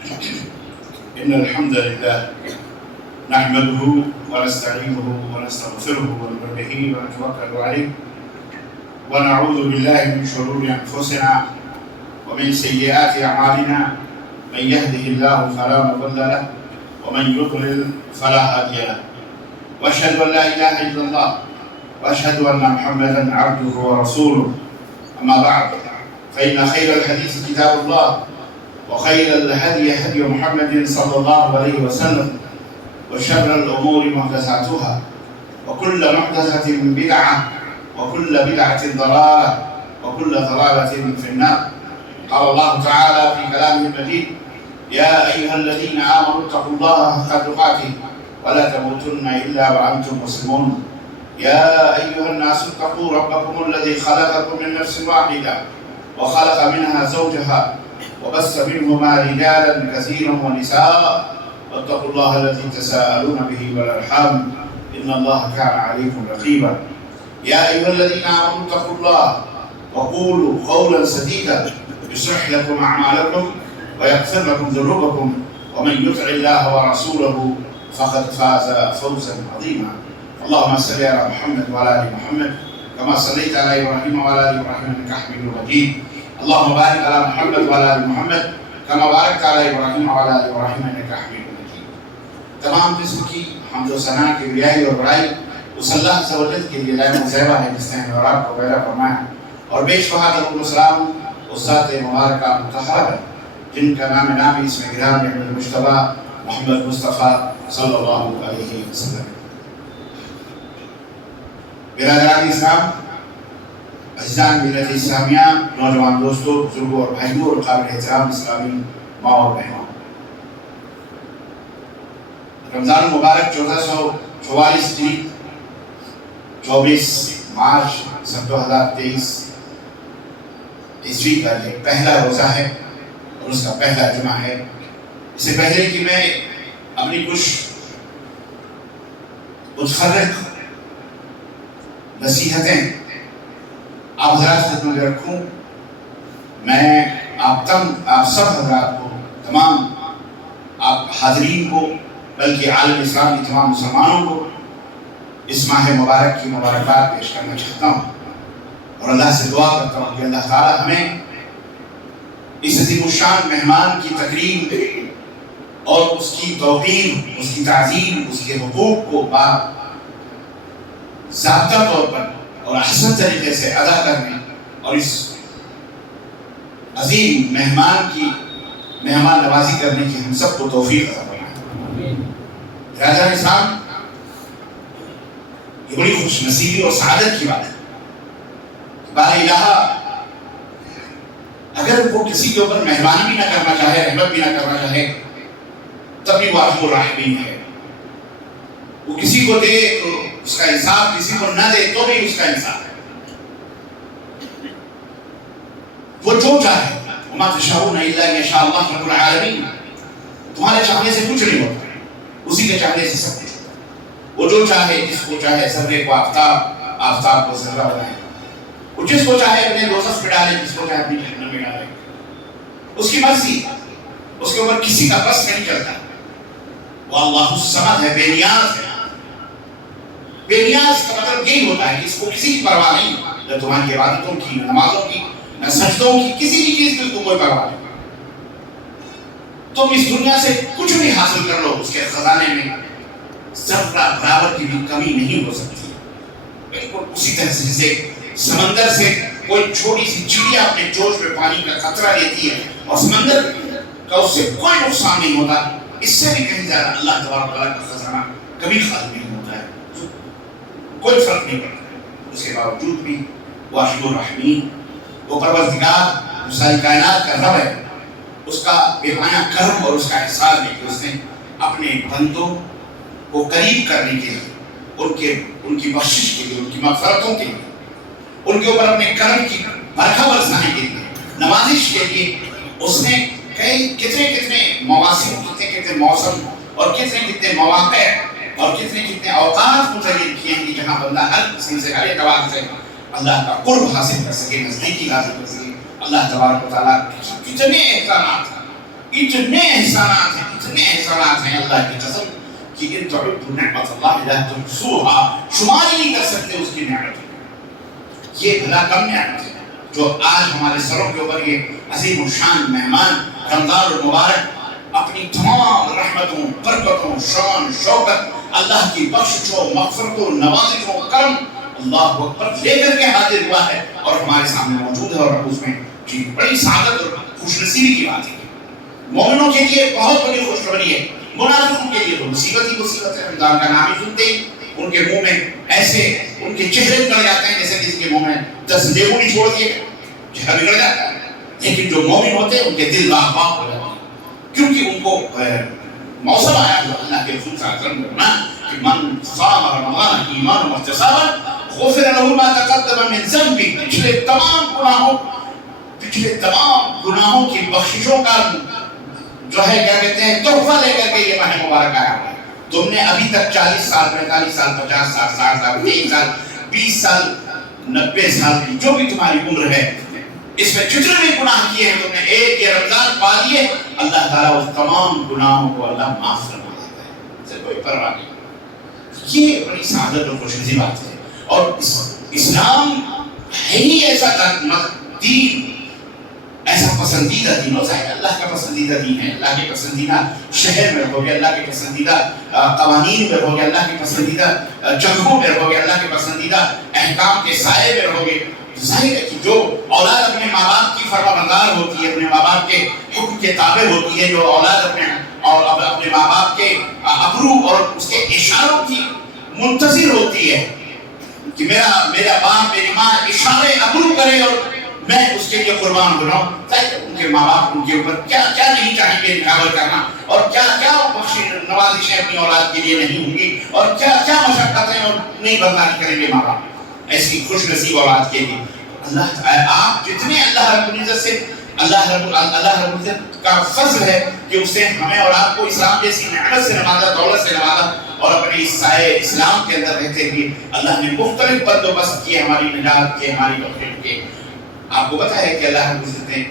إن الحمد لله نحمده ونستعينه ونستغفره ونؤمن به ونتوكل عليه ونعوذ بالله من شرور أنفسنا ومن سيئات أعمالنا. من يهده الله فلا مضل له ومن يضلل فلا هادي له. وأشهد أن لا إله إلا الله وأشهد أن محمدا عبده ورسوله. أما بعد فإن خير الحديث كتاب الله وخير الهدي هدي محمد صلى الله عليه وسلم وشر الأمور محدثاتها وكل محدثة بدعة وكل بدعة ضلالة وكل ضلالة في النار. قال الله تعالى في كلامه المجيد: يا أيها الذين آمنوا اتقوا الله حق تقاته ولا تموتن إلا وأنتم مسلمون. يا أيها الناس اتقوا ربكم الذي خلقكم من نفس واحدة وخلق منها زوجها وبث منهما رجالا كثيرا ونساء واتقوا الله الذي تساءلون به والأرحام إن الله كان عليكم رقيبا. يا أيها الذين آمنوا اتقوا الله وقولوا قولا سديدا يصلح لكم أعمالكم ويغفر لكم ذنوبكم ومن يطع الله ورسوله فقد فاز فوزا عظيما. اللهم صل على محمد وعلى آل محمد كما صليت على إبراهيم وعلى آل إبراهيم إنك حميد مجيد. اللهم بارك على محمد وعلى آل محمد كما باركت على إبراهيم وعلى آل إبراهيم إنك حميد مجيد. تمام قسم کی حمد و ثنا کبریائی اور بڑائی اس اللہ عز و جل کے لیے لائق و زیبا ہے جس نے ہمیں آپ کو پیدا فرمایا اور بے شبہ درود و سلام اس ذات مبارکہ مطہرہ ہے جن کا نام نامی اس میں گرامی احمد مجتبی محمد مصطفیٰ صلی اللہ علیہ وسلم. برادران اسلام، عزیزان ملت اسلامیہ، نوجوان دوستوں، بزرگوں اور بھائیوں اور قابل احترام اسلامی ماں اور بہنوں، رمضان مبارک 1444 کی 24 مارچ سن 2023 عیسوی کا یہ پہلا روزہ ہے اور اس کا پہلا جمعہ ہے. اس سے پہلے کہ میں اپنی کچھ متفرق نصیحتیں آپ حضرات خدمت میں رکھوں، میں آپ سب حضرات کو، تمام آپ حاضرین کو، بلکہ عالم اسلام کی تمام مسلمانوں کو اس ماہ مبارک کی مبارکباد پیش کرنا چاہتا ہوں اور اللہ سے دعا کرتا ہوں کہ اللہ تعالی ہمیں اس عظیم الشان مہمان کی تکریم اور اس کی توقیر، اس کی تعظیم، اس کے حقوق کو ضابطہ طور پر اور احسن طریقے سے ادا کرنے اور اس عظیم مہمان کی مہمان نوازی کرنے کی ہم سب کو توفیق عطا فرمائے. برادران اسلام، یہ بڑی خوش نصیبی اور سعادت کی بات ہے. بارہ الہ اگر وہ کسی کے اوپر مہربانی بھی نہ کرنا چاہے، رحمت بھی نہ کرنا چاہے، تب بھی وہ ارحم الراحمین ہے. وہ کسی کو دے تو اس کا انصاف، کسی کو نہ دے تو بھی اس کا انصاف ہے. وہ جو چاہے، وما تشاءون الا ان یشاء اللہ رب العالمین، تمہارے چاہنے سے کچھ نہیں ہوتا، اسی کے چاہنے سے سب کچھ ہوتا ہے. وہ جو چاہے، جس کو چاہے ذرے کو آفتاب کو ذرہ بنائے. وہ جس کو چاہے اپنے دوزخ میں ڈالے، جس کو چاہے اپنی جہنم میں ڈالے. اس کی مرضی، اس کے اوپر کسی کا بس نہیں چلتا. وہ اللہ الصمد ہے، بے نیاز ہے. بے نیاز کا مطلب یہی ہوتا ہے کہ اس کو کسی کی پرواہ نہیں، نہ تمہاری عبادتوں کی، نہ نمازوں کی، نہ سجدوں کی، کسی بھی چیز کی اس کو کوئی پرواہ نہیں. تم اس دنیا سے کچھ بھی حاصل کر لو، اس کے خزانے میں ذرہ برابر کی بھی کمی نہیں ہو سکتی. بالکل اسی طرح سے جیسے سمندر سے کوئی چھوٹی سی چڑیا اپنے جوش میں پانی کا قطرہ لیتی ہے اور سمندر کا اس سے کوئی نقصان نہیں ہوتا، اس سے بھی کہیں زیادہ اللہ تبارک و تعالیٰ کا خزانہ کبھی خالی نہیں ہوتا ہے، کوئی فرق نہیں پڑتا. اس کے باوجود بھی وہ ارحم الراحمین، وہ پروردگار جو ساری کائنات کا رب ہے، اس کا بے پناہ کرم اور اس کا احسان ہے کہ اس نے اپنے بندوں کو قریب کرنے کے لیے، ان کی بخشش کے لیے، ان کی مغفرتوں کے لیے، ان کے اوپر اپنے کرم کی برکھا برسانے کے لیے، نوازش کے لیے اس نے کتنے مواسم، کتنے موسم اور کتنے مواقع اور کتنے اوقات متعین کیے ہیں کہ جہاں بندہ ہر قسم سے، ہر اعتبار سے اللہ کا قرب حاصل کر سکے، نزدیکی حاصل کر سکے. اللہ تبارک و تعالیٰ کتنے احکامات اتنے احسانات ہیں اللہ کی قسم کہ ان تعدوا نعمت اللہ لا تحصوها، شمار ہی نہیں کر سکتے اس کی نعمت۔ یہ بھلا کم نعمت ہے جو آج ہمارے سروں کے اوپر یہ عظیم الشان مہمان رمضان المبارک اپنی تمام رحمتوں، برکتوں، شان، شوکت، اللہ کی بخششوں، مغفرتوں، نوازشوں، کرم، اللہ اکبر لے کر کے حاضر ہوا ہے اور ہمارے سامنے موجود ہے۔ اور اس میں بڑی سعادت اور خوش نصیبی کی بات ہے۔ مومنوں کے لیے بہت بڑی خوشخبری ہے، منافقوں کے لیے تو مصیبت ہی مصیبت ہے۔ رمضان کا نام ہی سنتے ہی ان کے منہ میں ایسے ان کے چہرے بگڑ جاتے ہیں جیسے کسی کے منہ میں 10 لیمو نہیں چھوڑ دیے گئے، چہرہ بگڑ جاتا ہے۔ لیکن جو مومن ہوتے ہیں ان کے دل باغ باغ ہو جاتے ہیں، کیونکہ ان کو موسم آیا ہوا اللہ کے رسول صلی اللہ علیہ وسلم فرمایا کہ من صام رمضان ایمانا واحتسابا غفر له ما تقدم من ذنبه، پچھلے تمام گناہوں کی بخششوں کا جو ہے کیا کہتے ہیں تحفہ لے کر کے یہ ماہ مبارک آیا ہوا ہے۔ تم نے ابھی تک 40 سال 45 سال 50 سال 60 سال 30 سال 20 سال 90 سال کی جو بھی تمہاری عمر ہے، اس میں جتنے بھی گناہ کیے ہیں تم نے، ایک یہ رمضان پا لیے، اللہ تعالیٰ اس تمام گناہوں کو اللہ معاف فرما دیتا ہے، اسے کوئی پرواہ نہیں۔ یہ بڑی سعادت اور خوشنصیبی بات ہے۔ اور اسلام ہے ہی ایسا دین، ایسا پسندیدہ دین ہوتا ہے، اللہ کا پسندیدہ دین ہے، اللہ کے پسندیدہ شہر میں رہو گے، اللہ کے پسندیدہ قوانین میں رہو گے، اللہ کے پسندیدہ جگہوں میں رہو گے، اللہ کے پسندیدہ احکام کے سائے میں رہو گے۔ ظاہر ہے کہ جو اولاد اپنے ماں باپ کی فرمانبردار ہوتی ہے، اپنے ماں باپ کے حکم کے تابع ہوتی ہے، جو اولاد اپنے ماں باپ کے ابرو اور اس کے اشاروں کی منتظر ہوتی ہے کہ میرا باپ میری ماں اشارے ابرو کرے اور میں اس کے لیے قربان بناؤں، تاکہ ان کے ماں باپ ان کے اوپر کیا کیا نہیں چاہیں گے نکھاور کرنا، اور کیا کیا نوازشیں اپنی اولاد کے لیے نہیں ہوں گی، اور کیا کیا مشقتیں اور نہیں برداشت کریں گے ماں باپ ایسی خوش نصیب اولاد کے لیے۔ اللہ آپ جتنے اللہ رب العزت سے اللہ رب العزت کا فضل ہے کہ اس نے ہمیں اور آپ کو اسلام جیسی نعمت سے نوازا، دولت سے نوازا، اور اپنے اس سائے اسلام کے اندر رہتے ہوئے اللہ نے مختلف بندوبست کیے ہماری نجات کے، ہماری بخشش کے۔ آپ کو پتہ ہے کہ اللہ رب العزت نے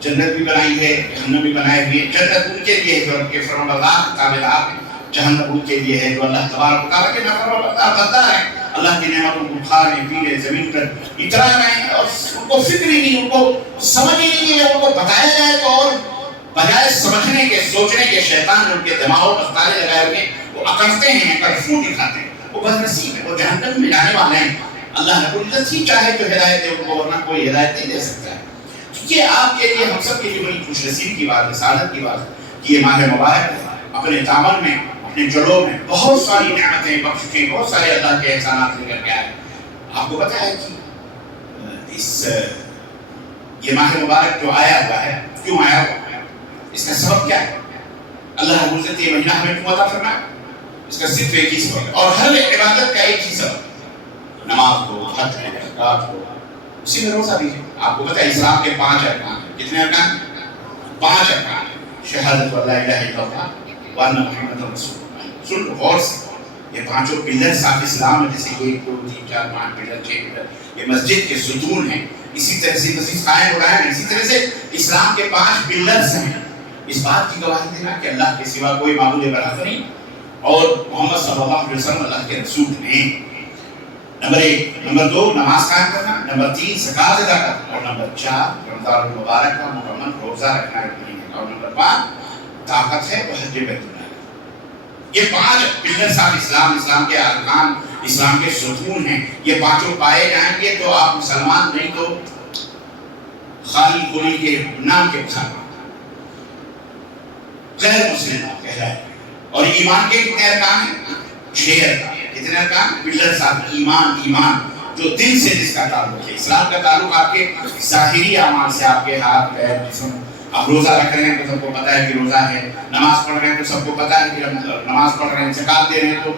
جنت بھی بنائی ہے، جہنم بھی بنائے ہوئی ہے۔ جنت ان کے لیے ہے جو ان کے فرمانبردار تابعدار ہیں، جہنم ان کے لیے ہے جو اللہ تبارک و تعالیٰ کے نافرمان ہیں، اللہ کی نعمتوں کو کھا رہے پی رہے، زمین پر اترا رہے ہیں، اور ان کو فکر ہی نہیں، ان کو سمجھ ہی نہیں ہے۔ ان کو بتایا جائے تو اور بجائے سمجھنے کے، سوچنے کے، شیطان نے ان کے دماغوں پر تالے لگائے ہوئے، وہ اکڑتے ہیں، کرفو دکھاتے ہیں، وہ بد نصیب ہے، وہ جہنم میں جانے والے ہیں۔ اللہ رب العزت ہی چاہے تو ہدایت دے ان کو، ورنہ کوئی ہدایت نہیں دے سکتا ہے۔ یہ آپ کے لیے، ہم سب کے لیے بڑی خوش نصیبی کی بات ہے، سعادت کی بات ہے کہ یہ ماہ مبارک ہے، اپنے دامن میں، اپنے جڑوں میں بہت ساری نعمتیں، بخششیں، بہت سارے اللہ کے احسانات لے کر کے آئے۔ آپ کو پتہ ہے کہ یہ ماہ مبارک جو آیا ہوا ہے، کیوں آیا ہوا ہے، اس کا سبب کیا ہے؟ اللہ رب العزت یہ مہینہ ہمیں کیوں عطا فرمایا؟ اس کا صرف ایک ہی سبب ہے، اور ہر عبادت کا ایک ہی سبب، نماز ہو، حج ہو، زکات ہو، اسی میں روزہ بھی ہے۔ آپ کو پتہ ہے اسلام کے 5 ارکان ہیں۔ کتنے ارکان ہیں؟ 5 ارکان ہیں۔ شہادت لا الہ الا اللہ وان محمد رسول اللہ۔ سن لو غور سے، یہ 5 پلر صاف اسلام ہے، جیسے 1 2 3 4 5 پلر 6 پلر یہ مسجد کے ستون ہیں، اسی طرح سے مسجد قائم ہو رہا ہے، اسی طرح سے اسلام کے 5 پلرز ہیں۔ اس بات کی گواہی دینا کہ اللہ کے سوا کوئی معبود برحق نہیں، اور محمد صلی اللہ علیہ وسلم اللہ کے رسول ہیں۔ نمبر 1۔ نمبر 2 نماز قائم کرنا، نمبر 3 زکات ادا کرنا، اور نمبر 4 رمضان المبارک کا مکمل روزہ رکھنا ہے، اور نمبر 5 طاقت ہے تو حج بیت اللہ۔ یہ 5 پلرز اسلام کے ارکان، اسلام کے ستون ہیں۔ یہ 5 پائے جائیں گے تو آپ مسلمان نہیں تو خالی کولی کے نام کے مسلمان، غیر مسلم آپ کہلائیں۔ اور ایمان کے کتنے ارکان ہیں؟ 6 ارکان۔ کتنے ارکان؟ پلر صاحب ایمان جو دل سے جس کا تعلق ہے۔ اسلام کا تعلق آپ کے ظاہری اعمال سے، آپ کے ہاتھ پیر جسم۔ آپ روزہ رکھ رہے ہیں تو سب کو پتہ ہے کہ روزہ ہے، نماز پڑھ رہے ہیں تو سب کو پتہ ہے کہ نماز پڑھ رہے ہیں، زکات دے رہے ہیں تو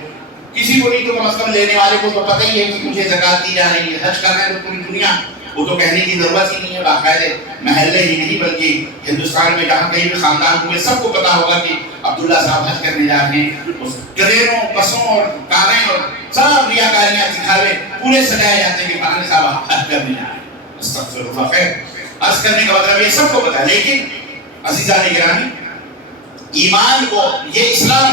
کسی کو نہیں تو کم از کم لینے والے کو تو پتہ ہی ہے کہ مجھے زکات دی جا رہی ہے۔ حج کر رہے ہیں تو پوری دنیا، وہ تو کہنے کی ضرورت ہی نہیں ہے، باقاعدے محلے ہی نہیں بلکہ ہندوستان میں جہاں کہیں بھی خاندان ہوئے سب کو پتا ہوگا کہ عبداللہ صاحب حج کرنے جا رہے ہیں۔ ٹرینوں، بسوں اور کاریں اور سب ریاکاریاں دکھاوے پورے سجائے جاتے ہیں کہ فلانے صاحب حج کرنے جا رہے ہیں۔ استغفر اللہ، خیر عرض کرنے کا مطلب یہ سب کو پتا ہے۔ لیکن عزیزان گرامی، ایمان کو یہ اسلام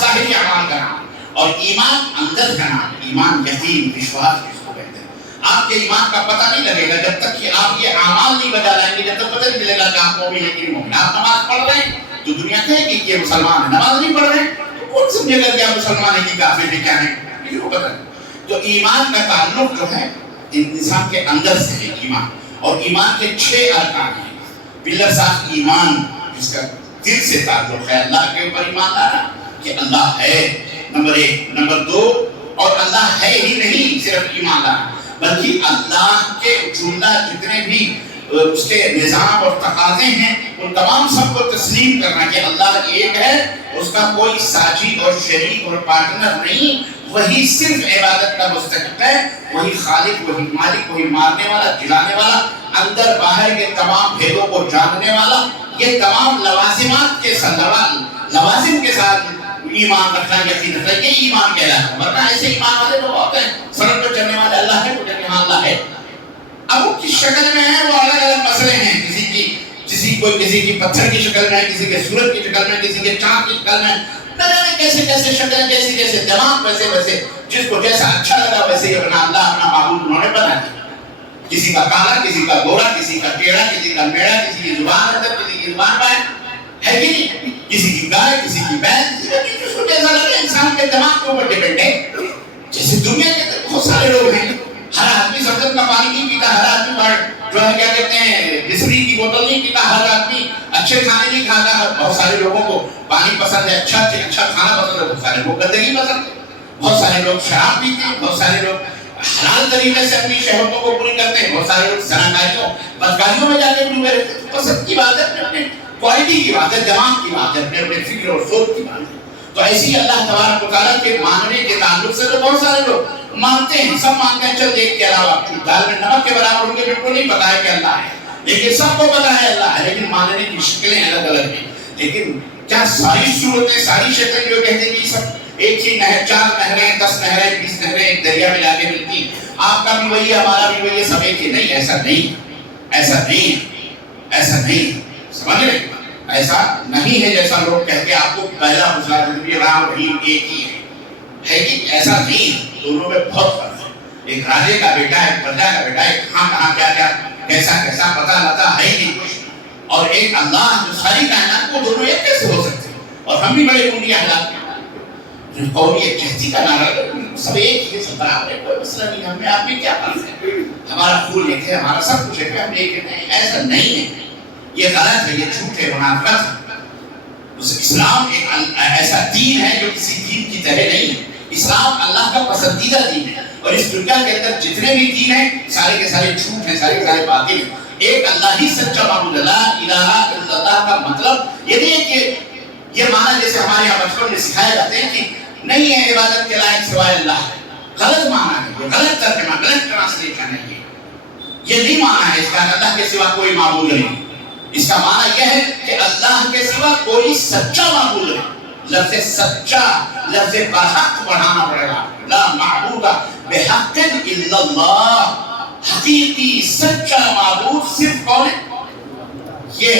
ظاہری اعمال کا نام، اور ایمان اندر کا نام، ایمان یقین وشواس جس کو کہتے ہیں۔ آپ کے ایمان کا پتہ نہیں لگے گا جب تک کہ آپ یہ اعمال نہیں بجا لائیں گے، جب تک پتہ نہیں ملے گا کہ آپ مومن ہیں کہ نہیں مومن۔ آپ نماز پڑھ رہے ہیں تو دنیا کہے گی کہ یہ مسلمان ہے، نماز نہیں پڑھ رہے ہیں تو کون سمجھے گا کہ آپ مسلمان ہیں کہ کافر ہیں کیا ہے، کسی کو پتہ نہیں۔ تو ایمان کا تعلق جو ہے انسان کے اندر سے ہے ایمان، اور ایمان کے 6 ارکان ہیں۔ پلرز آف ایمان جس کا دل سے تعلق ہے، اللہ کے اوپر ایمان لانا کہ اللہ ہے نمبر 1، نمبر 2 اور اللہ ہے ہی نہیں صرف ایمان لانا، بلکہ اللہ کے جملہ جتنے بھی اس کے نظام اور تقاضے ہیں ان تمام سب کو تسلیم کرنا کہ اللہ ایک ہے، اس کا کوئی ساجی اور شریک اور پارٹنر نہیں، وہی صرف عبادت کا مستحق ہے، وہی خالق، وہی مالک، وہی مارنے والا، جلانے والا، اندر باہر کے تمام بھیدوں کو جاننے والا۔ یہ تمام لوازمات کے لوازم کے ساتھ ایمان رکھنا، یقین رکھنا، یہ ایمان کہلاتا ہے۔ ورنہ ایسے ایمان والے لوگ ہوتے ہیں سڑک پر چلنے والے اللہ ہے، وہ کہتے ہیں ہاں اللہ ہے، اب وہ کس شکل میں ہے وہ الگ الگ مسئلے ہیں، کسی کی پتھر کی شکل میں ہے، کسی کے سورج کی شکل میں، کسی کے چاند کی شکل میں، نہ جانے کیسے کیسے شکلیں، جیسے دماغ ویسے جس کو جیسا اچھا لگا ویسے ہی اپنا اللہ اپنا معبود انہوں نے بنا دیا۔ کسی کا کالا، کسی کا گورا، کسی کا ٹیڑھا، کسی کا میڑا، کسی کی زبان اندر، کسی کی زبان باہر، ہے کہ نہیں؟ کسی کی گائے، کسی کی بیل، جس کو جیسا لگے، انسان کے دماغ کے اوپر ڈیپینڈ ہے۔ جیسے دنیا کے بہت سارے لوگ ہیں، ہر آدمی زمزم کا پانی نہیں پیتا، ہر آدمی جو ہے کیا کہتے ہیں بسری کی بوتل نہیں پیتا، ہر آدمی اچھے کھانے نہیں کھاتا۔ بہت سارے لوگوں کو پانی پسند ہے، اچھا کھانا پسند ہے، بہت سارے لوگ گندگی پسند ہے، بہت سارے لوگ شراب پیتے ہیں، بہت سارے لوگ حلال طریقے سے اپنی شہوتوں کو پوری کرتے ہیں، بہت سارے لوگ زناکاریوں بدکاریوں میں جانے ڈوبے رہتے ہیں۔ پسند کی بات ہے، اپنے کوالٹی کی بات ہے، دماغ کی بات ہے، اپنے فکر اور سوچ کی بات ہے۔ تو ایسی اللہ تبارک و تعالیٰ کے ماننے کے تعلق سے تو بہت سارے لوگ مانتے ہیں، سب مانتے ہیں، چل ایک کے علاوہ دال میں نمک کے برابر ان کے بالکل نہیں پتا ہے کہ اللہ ہے، لیکن سب کو پتا ہے اللہ ہے، لیکن ماننے کی شکلیں الگ الگ ہیں۔ لیکن کیا ساری صورتیں، ساری شکلیں جو کہتے ہیں کہ سب ایک ہی نہر، 4 نہریں، 10 نہریں، 20 نہریں ایک دریا میں جا کے ملتی، آپ کا بھی وہی ہے، ہمارا بھی وہی ہے، سب ایک ہی؟ نہیں، ایسا نہیں، ایسا نہیں، ایسا نہیں، سمجھ رہے؟ ایسا نہیں ہے جیسا لوگ کہتے ہیں۔ آپ کو پہلا گزار رام رحیم ایک ہی ہے کہ ایسا نہیں، دونوں میں بہت فرق ہے۔ ایک راجے کا بیٹا ہے، ایک پرجا کا بیٹا ہے، کہاں کیا کیسا پتا لتا ہے ہی نہیں کچھ، اور ایک اللہ جو ساری کائنات کو، دونوں ایک کیسے ہو سکتے ہیں؟ اور ہم بھی بڑے اونی حالات میں قومیت جہتی کا نعرہ، سب ایک ہی، سب برابر ہے، کوئی مسئلہ نہیں، ہم میں آپ میں کیا فرق ہے؟ ہمارا خون ایک ہے، ہمارا سب کچھ ہے، ہم ایک ہے۔ ایسا نہیں ہے، یہ غلط ہے، یہ جھوٹ ہے، منافقت ہے۔ اسلام ایک ایسا دین ہے جو کسی دین کی طرح نہیں ہے۔ اسلام اللہ کا پسندیدہ دین ہے، اور اس دنیا کے اندر جتنے بھی دین ہیں سارے کے سارے جھوٹ ہیں، سارے کے سارے باطل ہیں۔ ایک اللہ ہی سچا معبود ہے۔ لا الہ الا اللہ کا مطلب یہ نہیں ہے کہ یہ معنی جیسے ہمارے یہاں بچپن میں سکھائے جاتے ہیں کہ نہیں ہے عبادت کے لائق سوائے اللہ ہے، غلط معنی ہے، یہ غلط ترجمہ، غلط ٹرانسلیشن ہے۔ یہ نہیں معنی ہے اس کا اللہ کے سوا کوئی معبود نہیں۔ اس کا معنی یہ ہے کہ اللہ کے سوا کوئی سچا معبود نہیں۔ لفظ سچا، لفظ برحق بڑھانا پڑے گا۔ لا معبود بحق الا اللہ، حقیقی سچا معبود صرف کون ہے؟ یہ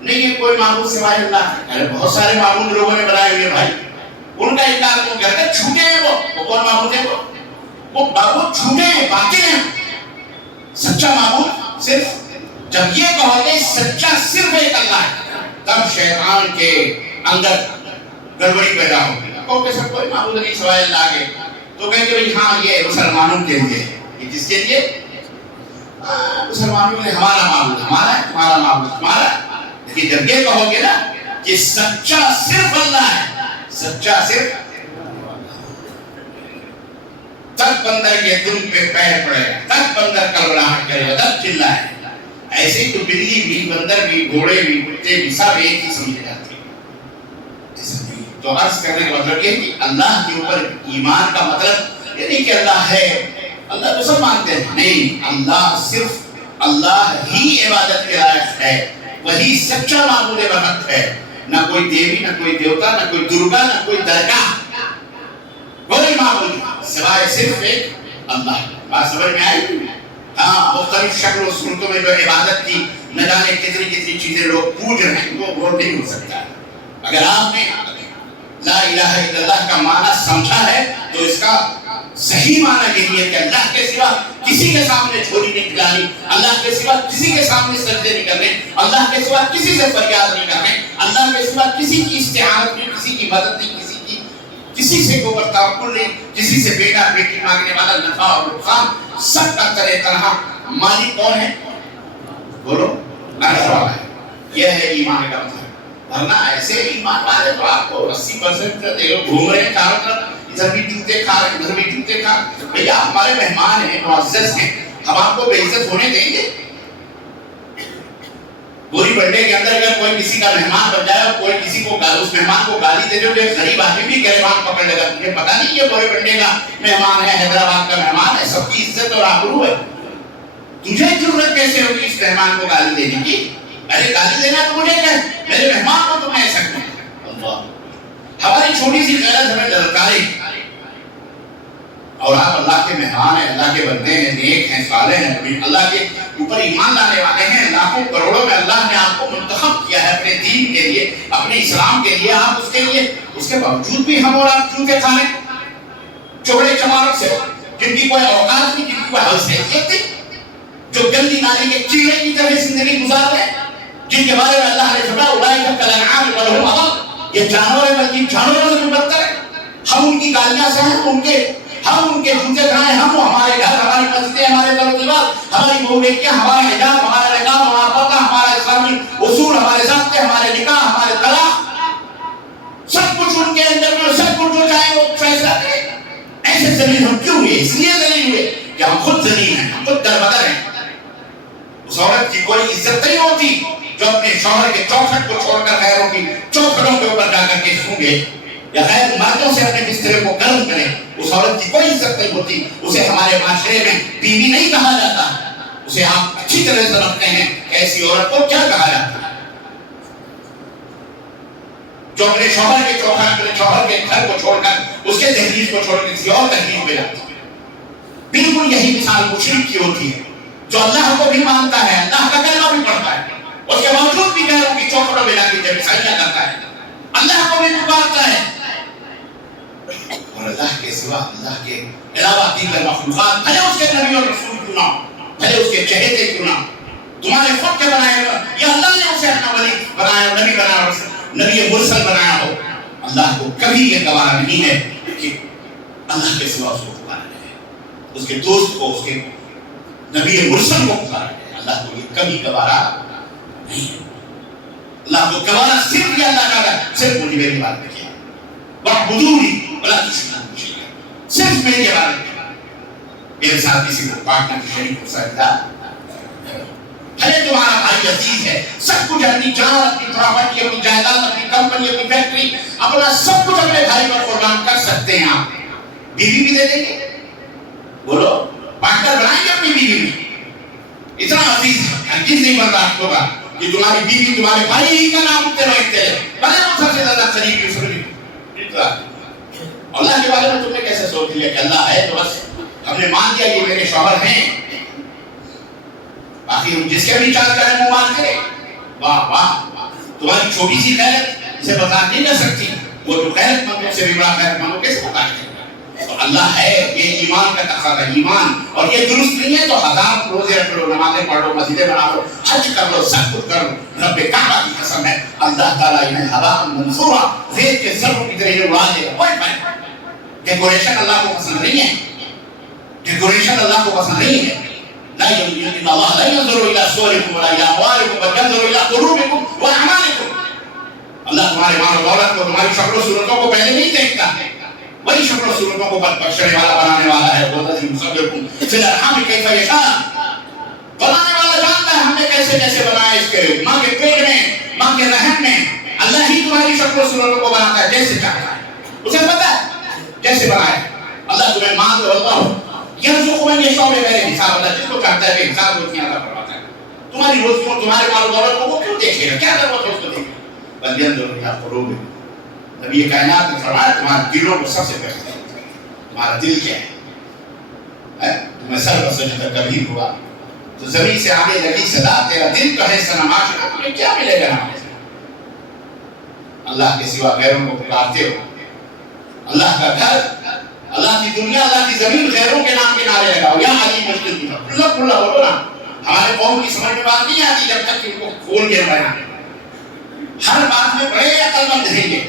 نہیں ہے کوئی معبود سوائے اللہ۔ ارے بہت سارے معبود لوگوں نے بنائے ہوئے بھائی، ان کا انکار کیوں کرتے ہیں؟ جھوٹے ہیں وہ کون معبود ہے؟ وہ معبود جھوٹے ہیں، باطل ہیں۔ سچا معبود صرف جب یہ کہو گے سچا صرف ایک اللہ ہے، تب شیطان کے اندر گڑبڑی پیدا ہوگی۔ کہو کہ سب کوئی معبود نہیں سوائے اللہ کے، تو کہیں گے ہاں یہ مسلمانوں کے لیے، یہ کس کے لیے؟ مسلمانوں کے لیے ہمارا معبود ہمارا ہے، تمہارا معبود تمہارا ہے۔ لیکن جب یہ کہو گے نا کہ سچا صرف اللہ ہے، سچا صرف، تب بندر یہ تم پہ پیر پڑے گا، تب بندر کلبلاہٹ کرے گا، تب چلائے گا۔ ایسے ہی تو بلی بھی، بندر بھی، گھوڑے بھی، کتے بھی، سب ایک ہی سمجھے جاتے ہیں۔ ایسا نہیں۔ تو عرض کرنے کا مطلب یہ کہ اللہ کے اوپر ایمان کا مطلب یہ نہیں کہ اللہ ہے، اللہ تو سب مانتے ہیں، نہیں، اللہ صرف اللہ ہی عبادت کے لائق ہے، وہی سچا معبود برحق ہے۔ نہ کوئی دیوی، نہ کوئی دیوتا، نہ کوئی درگاہ، نہ کوئی درگاہ، کوئی معبود سوائے صرف ایک اللہ۔ بات سمجھ میں آئی؟ ہاں، مختلف شکل و صورتوں میں جو عبادت کی نہ جانے کتنی کتنی چیزیں لوگ پوج رہے ہیں، وہ نہیں ہو سکتا. اگر آپ نے لا الہ الا اللہ کا معنی سمجھا ہے تو اس کا صحیح معنی یہی ہے کہ اللہ کے سوا کسی کے سامنے جھولی نہیں پھیلانی، اللہ کے سوا کسی کے سامنے سجدے نہیں کرنے، اللہ کے سوا کسی سے فریاد نہیں کرنے، اللہ کے سوا کسی کی استعانت نہیں، کسی کی مدد نہیں، کسی سے کوئی توکل نہیں، کسی سے بیٹا بیٹی مانگنے والا نفع اور نقصان سب کا طرح طرح مالک کون ہے؟ بولو، عرش والا ہے. یہ ہے ایمان کا مطلب. ورنہ ایسے ایمان والے تو آپ کو 80% گھوم رہے ہیں چاروں طرف، ادھر بھی جوتے کھا رہے ادھر بھی جوتے کھا رہے. بھیا ہمارے مہمان ہیں، معزز ہیں، ہم آپ کو بے عزت ہونے دیں گے؟ پوری بنڈے کے اندر اگر کوئی کسی کا مہمان بن جائے اور کوئی کسی کو اس مہمان کو گالی دے دے تو ایک غریب آدمی بھی گریبان پکڑ لے گا. تجھے پتا نہیں یہ پورے بنڈے کا مہمان ہے، حیدرآباد کا مہمان ہے، سب کی عزت اور آبرو ہے. تجھے ضرورت کیسے ہوگی اس مہمان کو گالی دینے کی؟ ارے گالی دینا تو مجھے کہے، میرے مہمان کو تم ایسا کہے. اللہ ہماری چھوٹی سی غیرت ہمیں للکارے. اور آپ اللہ کے مہمان ہیں، اللہ کے بندے ہیں، نیک ہیں، صالح ہیں، اللہ کے اوپر ایمان لانے والے ہیں. لاکھوں کروڑوں میں اللہ نے آپ کو منتخب کیا ہے اپنے دین کے لیے، اپنے اسلام کے لیے. آپ اس کے لیے، اس کے باوجود بھی ہم اور آپ جوتے کھا لیں چوڑے چماروں سے، جن کی کوئی اوقات نہیں، جن کی کوئی حیثیت نہیں، جو گندی نالی کے چیڑے کی طرح زندگی گزار رہے ہیں، جن کے بارے میں اللہ نے فرمایا اولئک کالانعام بل هم اضل، یہ جانور ہیں بلکہ جانوروں سے بھی بدتر ہیں. ہم ان کی گالیاں سے ہیں، ہم ان کے جوتے کھائیں. ہم ہمارے گھر، ہماری مسجدیں، ہمارے در و دیوار، ہماری بہو بیٹیاں، ہمارے حجاب، ہمارا نقاب، ہمارا پردہ، ہمارا اسلامی اصول، ہمارے ضابطے، ہمارے نکاح، ہمارے طلاق، سب کچھ ان کے اندر میں، سب کچھ جو چاہے وہ فیصلہ کرے. ایسے ذلیل ہم کیوں ہوئے؟ اس لیے ذلیل ہوئے کہ ہم خود ذلیل ہیں، ہم خود دربدر ہیں. اس عورت کی کوئی عزت نہیں ہوتی جو اپنے شوہر کے چوکھٹ کو چھوڑ کر غیروں کی چوکھٹوں کے اوپر جا کر کے سونگے یا غیر مردوں سے اپنے بسترے کو گرم کرے. اس عورت کی کوئی عزت نہیں ہوتی. اسے ہمارے معاشرے میں بیوی نہیں کہا جاتا. اسے آپ اچھی طرح سے سمجھتے ہیں کہ ایسی عورت کو کیا کہا جاتا ہے جو اپنے شوہر کے چوکھٹ، اپنے شوہر کے گھر کو چھوڑ کر، اس کے دہلیز کو چھوڑ کر کسی اور دہلیز پہ جاتی ہے. بالکل یہی مثال مشرک کی ہوتی ہے جو اللہ کو بھی مانتا ہے، اللہ کا کلمہ بھی پڑھتا ہے، اس کے باوجود بھی غیروں کی چوکھٹوں میں جا کے جب عیسائیاں کرتا ہے، اللہ کو بھی پکارتا ہے. اور اللہ کے سوا، اللہ کے علاوہ دیگر مخلوقات، بھلے اس کے نبی اور رسول کیوں نہ، بھلے اس کے چہیتے کیوں نہ، تمہارے خود کے بنائے ہوئے، یا اللہ نے اسے اپنا ولی بنایا، نبی بنایا، نبی مرسل بنایا ہو، اللہ کو کبھی یہ گوارا نہیں ہے کہ اللہ کے سوا اس کو پکارا جائے، اس کے دوست کو، اس کے نبی مرسل کو پکارا جائے. اللہ کو یہ کبھی گوارا نہیں ہے. اللہ کو گوارا صرف یہ اللہ کا، صرف مجھے میری بات پہ کیا وَاعْبُدُونِي وَلَا تُشْرِكُوا بِي شَيْئًا، صرف میرے بارے میں. میرے ساتھ کسی کو پارٹنر کی شریک ہو سکتا، بھلے تمہارا بھائی عزیز ہے، سب کچھ اپنی جان، اپنی پراپرٹی، اپنی جائیداد، اپنی کمپنی، اپنی فیکٹری، اپنا سب کچھ اپنے بھائی پر قربان کر سکتے ہیں. آپ بیوی بھی دے دیں گے، بولو پارٹنر بنائیں گے اپنی بیوی میں. اتنا عزیز ہرگز نہیں برداشت ہوگا کہ تمہاری بیوی تمہارے بھائی ہی کا نام اٹھتے رہتے ہیں، بھلے وہ سب سے زیادہ قریب کی سنی. اللہ کے بارے میں تم نے کیسے سوچ لیا کہ اللہ ہے تو بس ہم نے مان لیا یہ میرے شوہر ہیں، باقی ہم جس کے بھی چاہ کریں وہ مان کریں. واہ واہ، تمہاری چھوٹی سی غیرت اسے بتا نہیں جا سکتی. وہ جو غیرت مندوں سے بھی بڑا غیرت مندوں کیسے بتا دیں؟ اور اللہ ہے، یہ ایمان کا تقاضا ہے. ایمان اور یہ درست نہیں ہے تو 1000 روزے رکھ لو، نمازیں پڑھ لو، مسجدیں بنا لو، حج کر لو، سب کچھ کر لو. رب کعبہ کی قسم ہے اللہ تعالیٰ انہیں ہوا منصورہ، ریت کے ذروں کی طرح اڑا دے گا. کوئی فرق نہیں. ڈیکوریشن اللہ کو پسند نہیں ہے، ڈیکوریشن اللہ کو پسند نہیں ہے. لا ان اللہ لا ينظر الى صوركم ولا الى اموالكم بل ينظر الى قلوبكم واعمالكم. اللہ تمہارے مال و دولت کو، تمہاری شکل و صورتوں کو پہلے نہیں دیکھتا ہے، وہی شکل و صورتوں کو بخشنے والا، بنانے والا ہے. والذی یصورکم فی الارحام کیف یشاء، بنانے والا جانتا ہے ہم نے کیسے کیسے بنایا. اس کے ماں کے پیٹ میں، ماں کے رحم میں اللہ ہی تمہاری شکل و صورتوں کو بناتا ہے جیسے چاہتا ہے. اسے پتہ ہے جیسے بنایا. اللہ تمہیں مال دے، اللہ یرزق من یشاء بغیر حساب. اللہ جس کو چاہتا ہے بے حساب روزیاں عطا فرماتا ہے. تمہاری روزیوں، تمہارے مال و دولت کو وہ کیوں دیکھے گا؟ کیا ضرورت ہے اس کو دیکھنے؟ بل ينظر الى قلوبكم. نبی کائنات نے فرمایا تمہارے دلوں کو سب سے پہلے، تمہارا دل کیا ہے؟ تمہیں سر پر سجدہ کبھی ہوا، تو زمین سے آنے لگی صدا تیرا دل تو ہے صنم عاشقہ تمہیں کیا ملے گا نام سے؟ اللہ کے سوا غیروں کو پکارتے ہو، اللہ کا گھر، اللہ کی دنیا، اللہ کی زمین غیروں کے نام کے نعرے لگاؤ، یا علی مشکل کی کھلا کھلا بولو نا. ہمارے قوم کی سمجھ میں بات نہیں آتی جب تک کہ ان کو کھول کے بیان. ہر بات میں بڑے عقل مند ہیں یہ،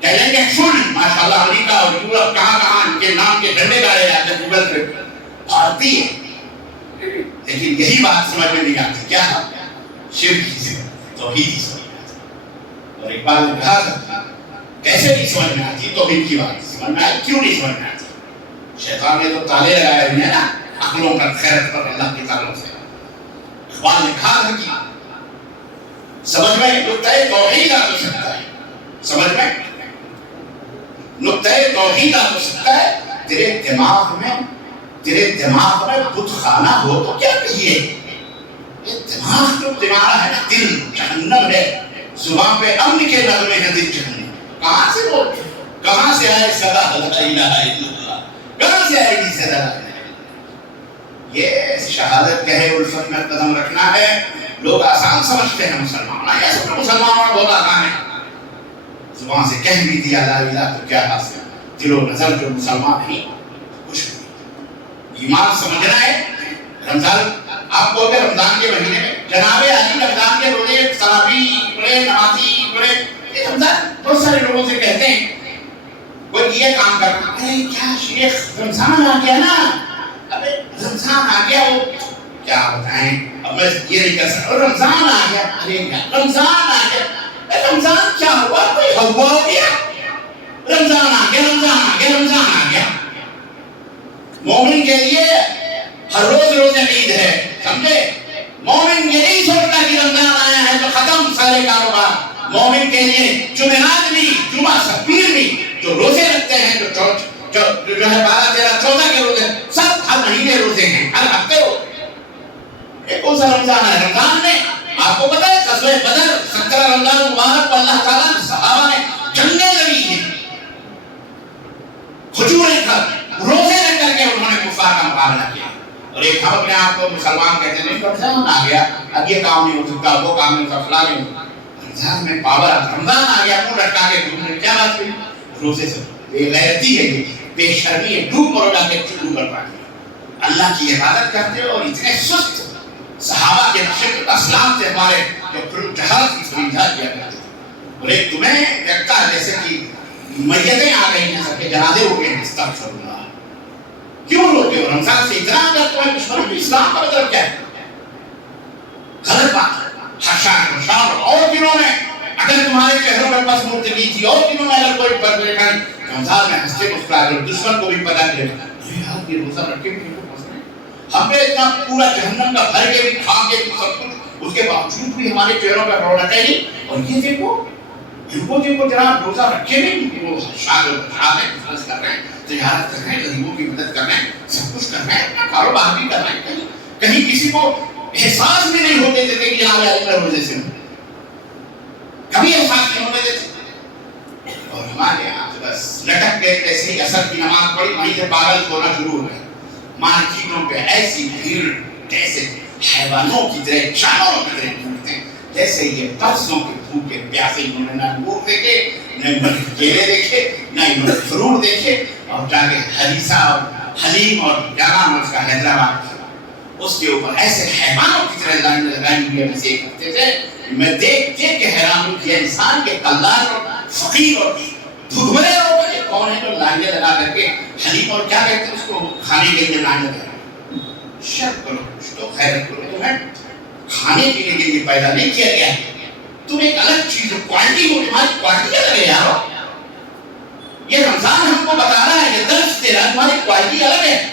کہیں گے سن ماشاءاللہ امریکہ اور یورپ کہاں کہاں ان کے نام کے جھنڈے گاڑے جاتے ہیں گوگل پہ آتی ہے، لیکن یہی بات سمجھ میں نہیں آتی. کیا شرک کی صفت، توحید کی صفت. اور اقبال نے کہا تھا کیسے نہیں سمجھ میں آتی توحید کی بات، سمجھ میں آئی کیوں نہیں سمجھ میں آتی؟ شیطان نے تو تالے لگائے ہوئے ہیں نا عقلوں پر، خیرت پر، اللہ کی تعلق سے. اقبال نے کہا تھا کہ سمجھ میں نقطۂ توحید آ تو سکتا ہے، سمجھ میں نقطۂ توحید آ تو سکتا ہے، تیرے دماغ میں بت خانہ ہو تو کیا کہیے؟ یہ دماغ جو تمہارا ہے نا، دل جہنم ہے، زبان پہ امن کے نغمے ہیں، دل جہنم. کہاں سے بول، کہاں سے آئے صدا لا الہ الا اللہ، کہاں سے آئے گی صدا لا الہ الا اللہ؟ یہ شہادت کہے الفت میں قدم رکھنا ہے. لوگ آسان سمجھتے ہیں مسلمان، ایسے تو مسلمان اور بہت آسان ہے، زبان سے کہہ بھی دیا لا الہ تو کیا حاصل، دل و نظر جو مسلمان نہیں کچھ نہیں. ایمان سمجھنا ہے. رمضان آپ کو کہ رمضان کے مہینے میں جناب علی رمضان کے روزے تراویح پڑھے، نمازی پڑھے. یہ رمضان بہت سارے لوگوں سے کہتے ہیں کوئی یہ کام کرنا، ارے کیا شیخ رمضان آ گیا نا، ابے رمضان آ گیا، وہ کیا بتائیں، اب میں یہ نہیں کر سکتا. رمضان آ گیا، ارے رمضان آ گیا، رمضان کیا ہوا، کوئی ہوا ہو گیا، رمضان آ گیا، رمضان آ گیا، رمضان آ گیا. مومن کے لیے ہر روز روز عید ہے، سمجھے؟ مومن یہ نہیں سوچتا کہ رمضان آیا ہے تو ختم سارے کاروبار. مومن کے لیے جمعرات بھی، جمعہ شبیر بھی، جو روزے رکھتے ہیں، جو ہے 12 13 14 کے روزے، سب ہر مہینے روزے ہیں، ہر ہفتے روزے. یہ کون سا رمضان ہے؟ رمضان میں آپ کو پتا ہے غزوہ بدر 17 رمضان مبارک کو اللہ تعالیٰ نے صحابہ نے جنگیں لڑی ہیں، کھجوریں کھا روزے رکھ کر کے انہوں نے کفار کا مقابلہ کیا. اور ایک ہم اپنے آپ کو مسلمان کہتے ہیں رمضان آ گیا، اب یہ کام نہیں ہو سکتا، وہ کام نہیں ہو سکتا، نہیں ہو. رمضان میں پاور، رمضان آ گیا منہ لٹکا کے گھومنے، کیا بات ہوئی؟ روزے سے بے غیرتی ہے، یہ بے شرمی ہے، ڈوب مرو جا کے چلو کر پاتے اللہ کی عبادت کرتے ہو. اور اتنے سست صحابہ کے نقشے اسلام سے ہمارے جو پھر جہاد کی سمجھا کیا کرتے تھے. اور ایک تمہیں لگتا ہے جیسے کہ میتیں آ گئی ہیں، سب کے جنازے ہو گئے ہیں، استغفر اللہ. کیوں روتے ہو؟ رمضان سے اتنا اگر تمہیں دشمن اسلام کا مطلب کیا ہے؟ غلط بات ہے. شام اور دنوں میں اگر تمہارے چہروں پر پس مرتگی تھی، اور دنوں میں اگر کوئی پریشانی، رمضان میں ہنستے مسکراتے ہو، دشمن کو بھی پتا چلے یار یہ روزہ رکھے بھی ہم نے اتنا پورا جہنم کا بھر کے بھی کھا کے بھی سب کچھ، اس کے باوجود بھی ہمارے چہروں پر رونق ہے نہیں. اور یہ دیکھو ان کو دیکھو جناب، روزہ رکھے بھی وہ شاد خرچ کر رہے ہیں، تجارت کر رہے ہیں، غریبوں کی مدد کر رہے ہیں، سب کچھ کر رہے ہیں، اپنا کاروبار بھی کر رہے ہیں. کہیں کسی کو احساس بھی نہیں ہوتے دیتے کہ یہاں آئے میں روزے سے کبھی احساس نہیں ہوتے دیتے. اور ہمارے یہاں بس لٹک گئے، ایسے ہی اثر کی نماز پڑھی وہیں سے پاگل ہونا شروع ہو گئے. مارکیٹوں پہ ایسی بھیڑ، جیسے حیوانوں کی طرح، جانوروں کی طرح ڈھونڈتے ہیں، جیسے یہ برسوں کے بھوکے پیاسے. انہوں نے نہ انگور دیکھے، نہ کیلے دیکھے، نہ انہوں نے فروٹ دیکھے، اور جا کے ہریسہ اور حلیم اور کیا نام اس کا حیدرآباد اس کے اوپر ایسے حیوانوں کی طرح لائنیں لگائی ہوئی ہے. سے کرتے تھے. میں دیکھ کے حیران ہوں کہ انسان کے قلار اور فقیر اور بھگمرے لوگ یہ کون ہے جو لائنیں لگا کر کے حلیم اور کیا کہتے ہیں اس کو کھانے کے لیے لائنیں لگا. شک کرو، کچھ تو خیرت کرو. تمہیں کھانے پینے کے لیے پیدا نہیں کیا گیا ہے. تم ایک الگ چیز ہو، کوالٹی ہو، تمہاری کوالٹی الگ ہے یار. یہ رمضان ہم کو بتا رہا ہے کہ درس دے رہا تمہاری کوالٹی الگ ہے.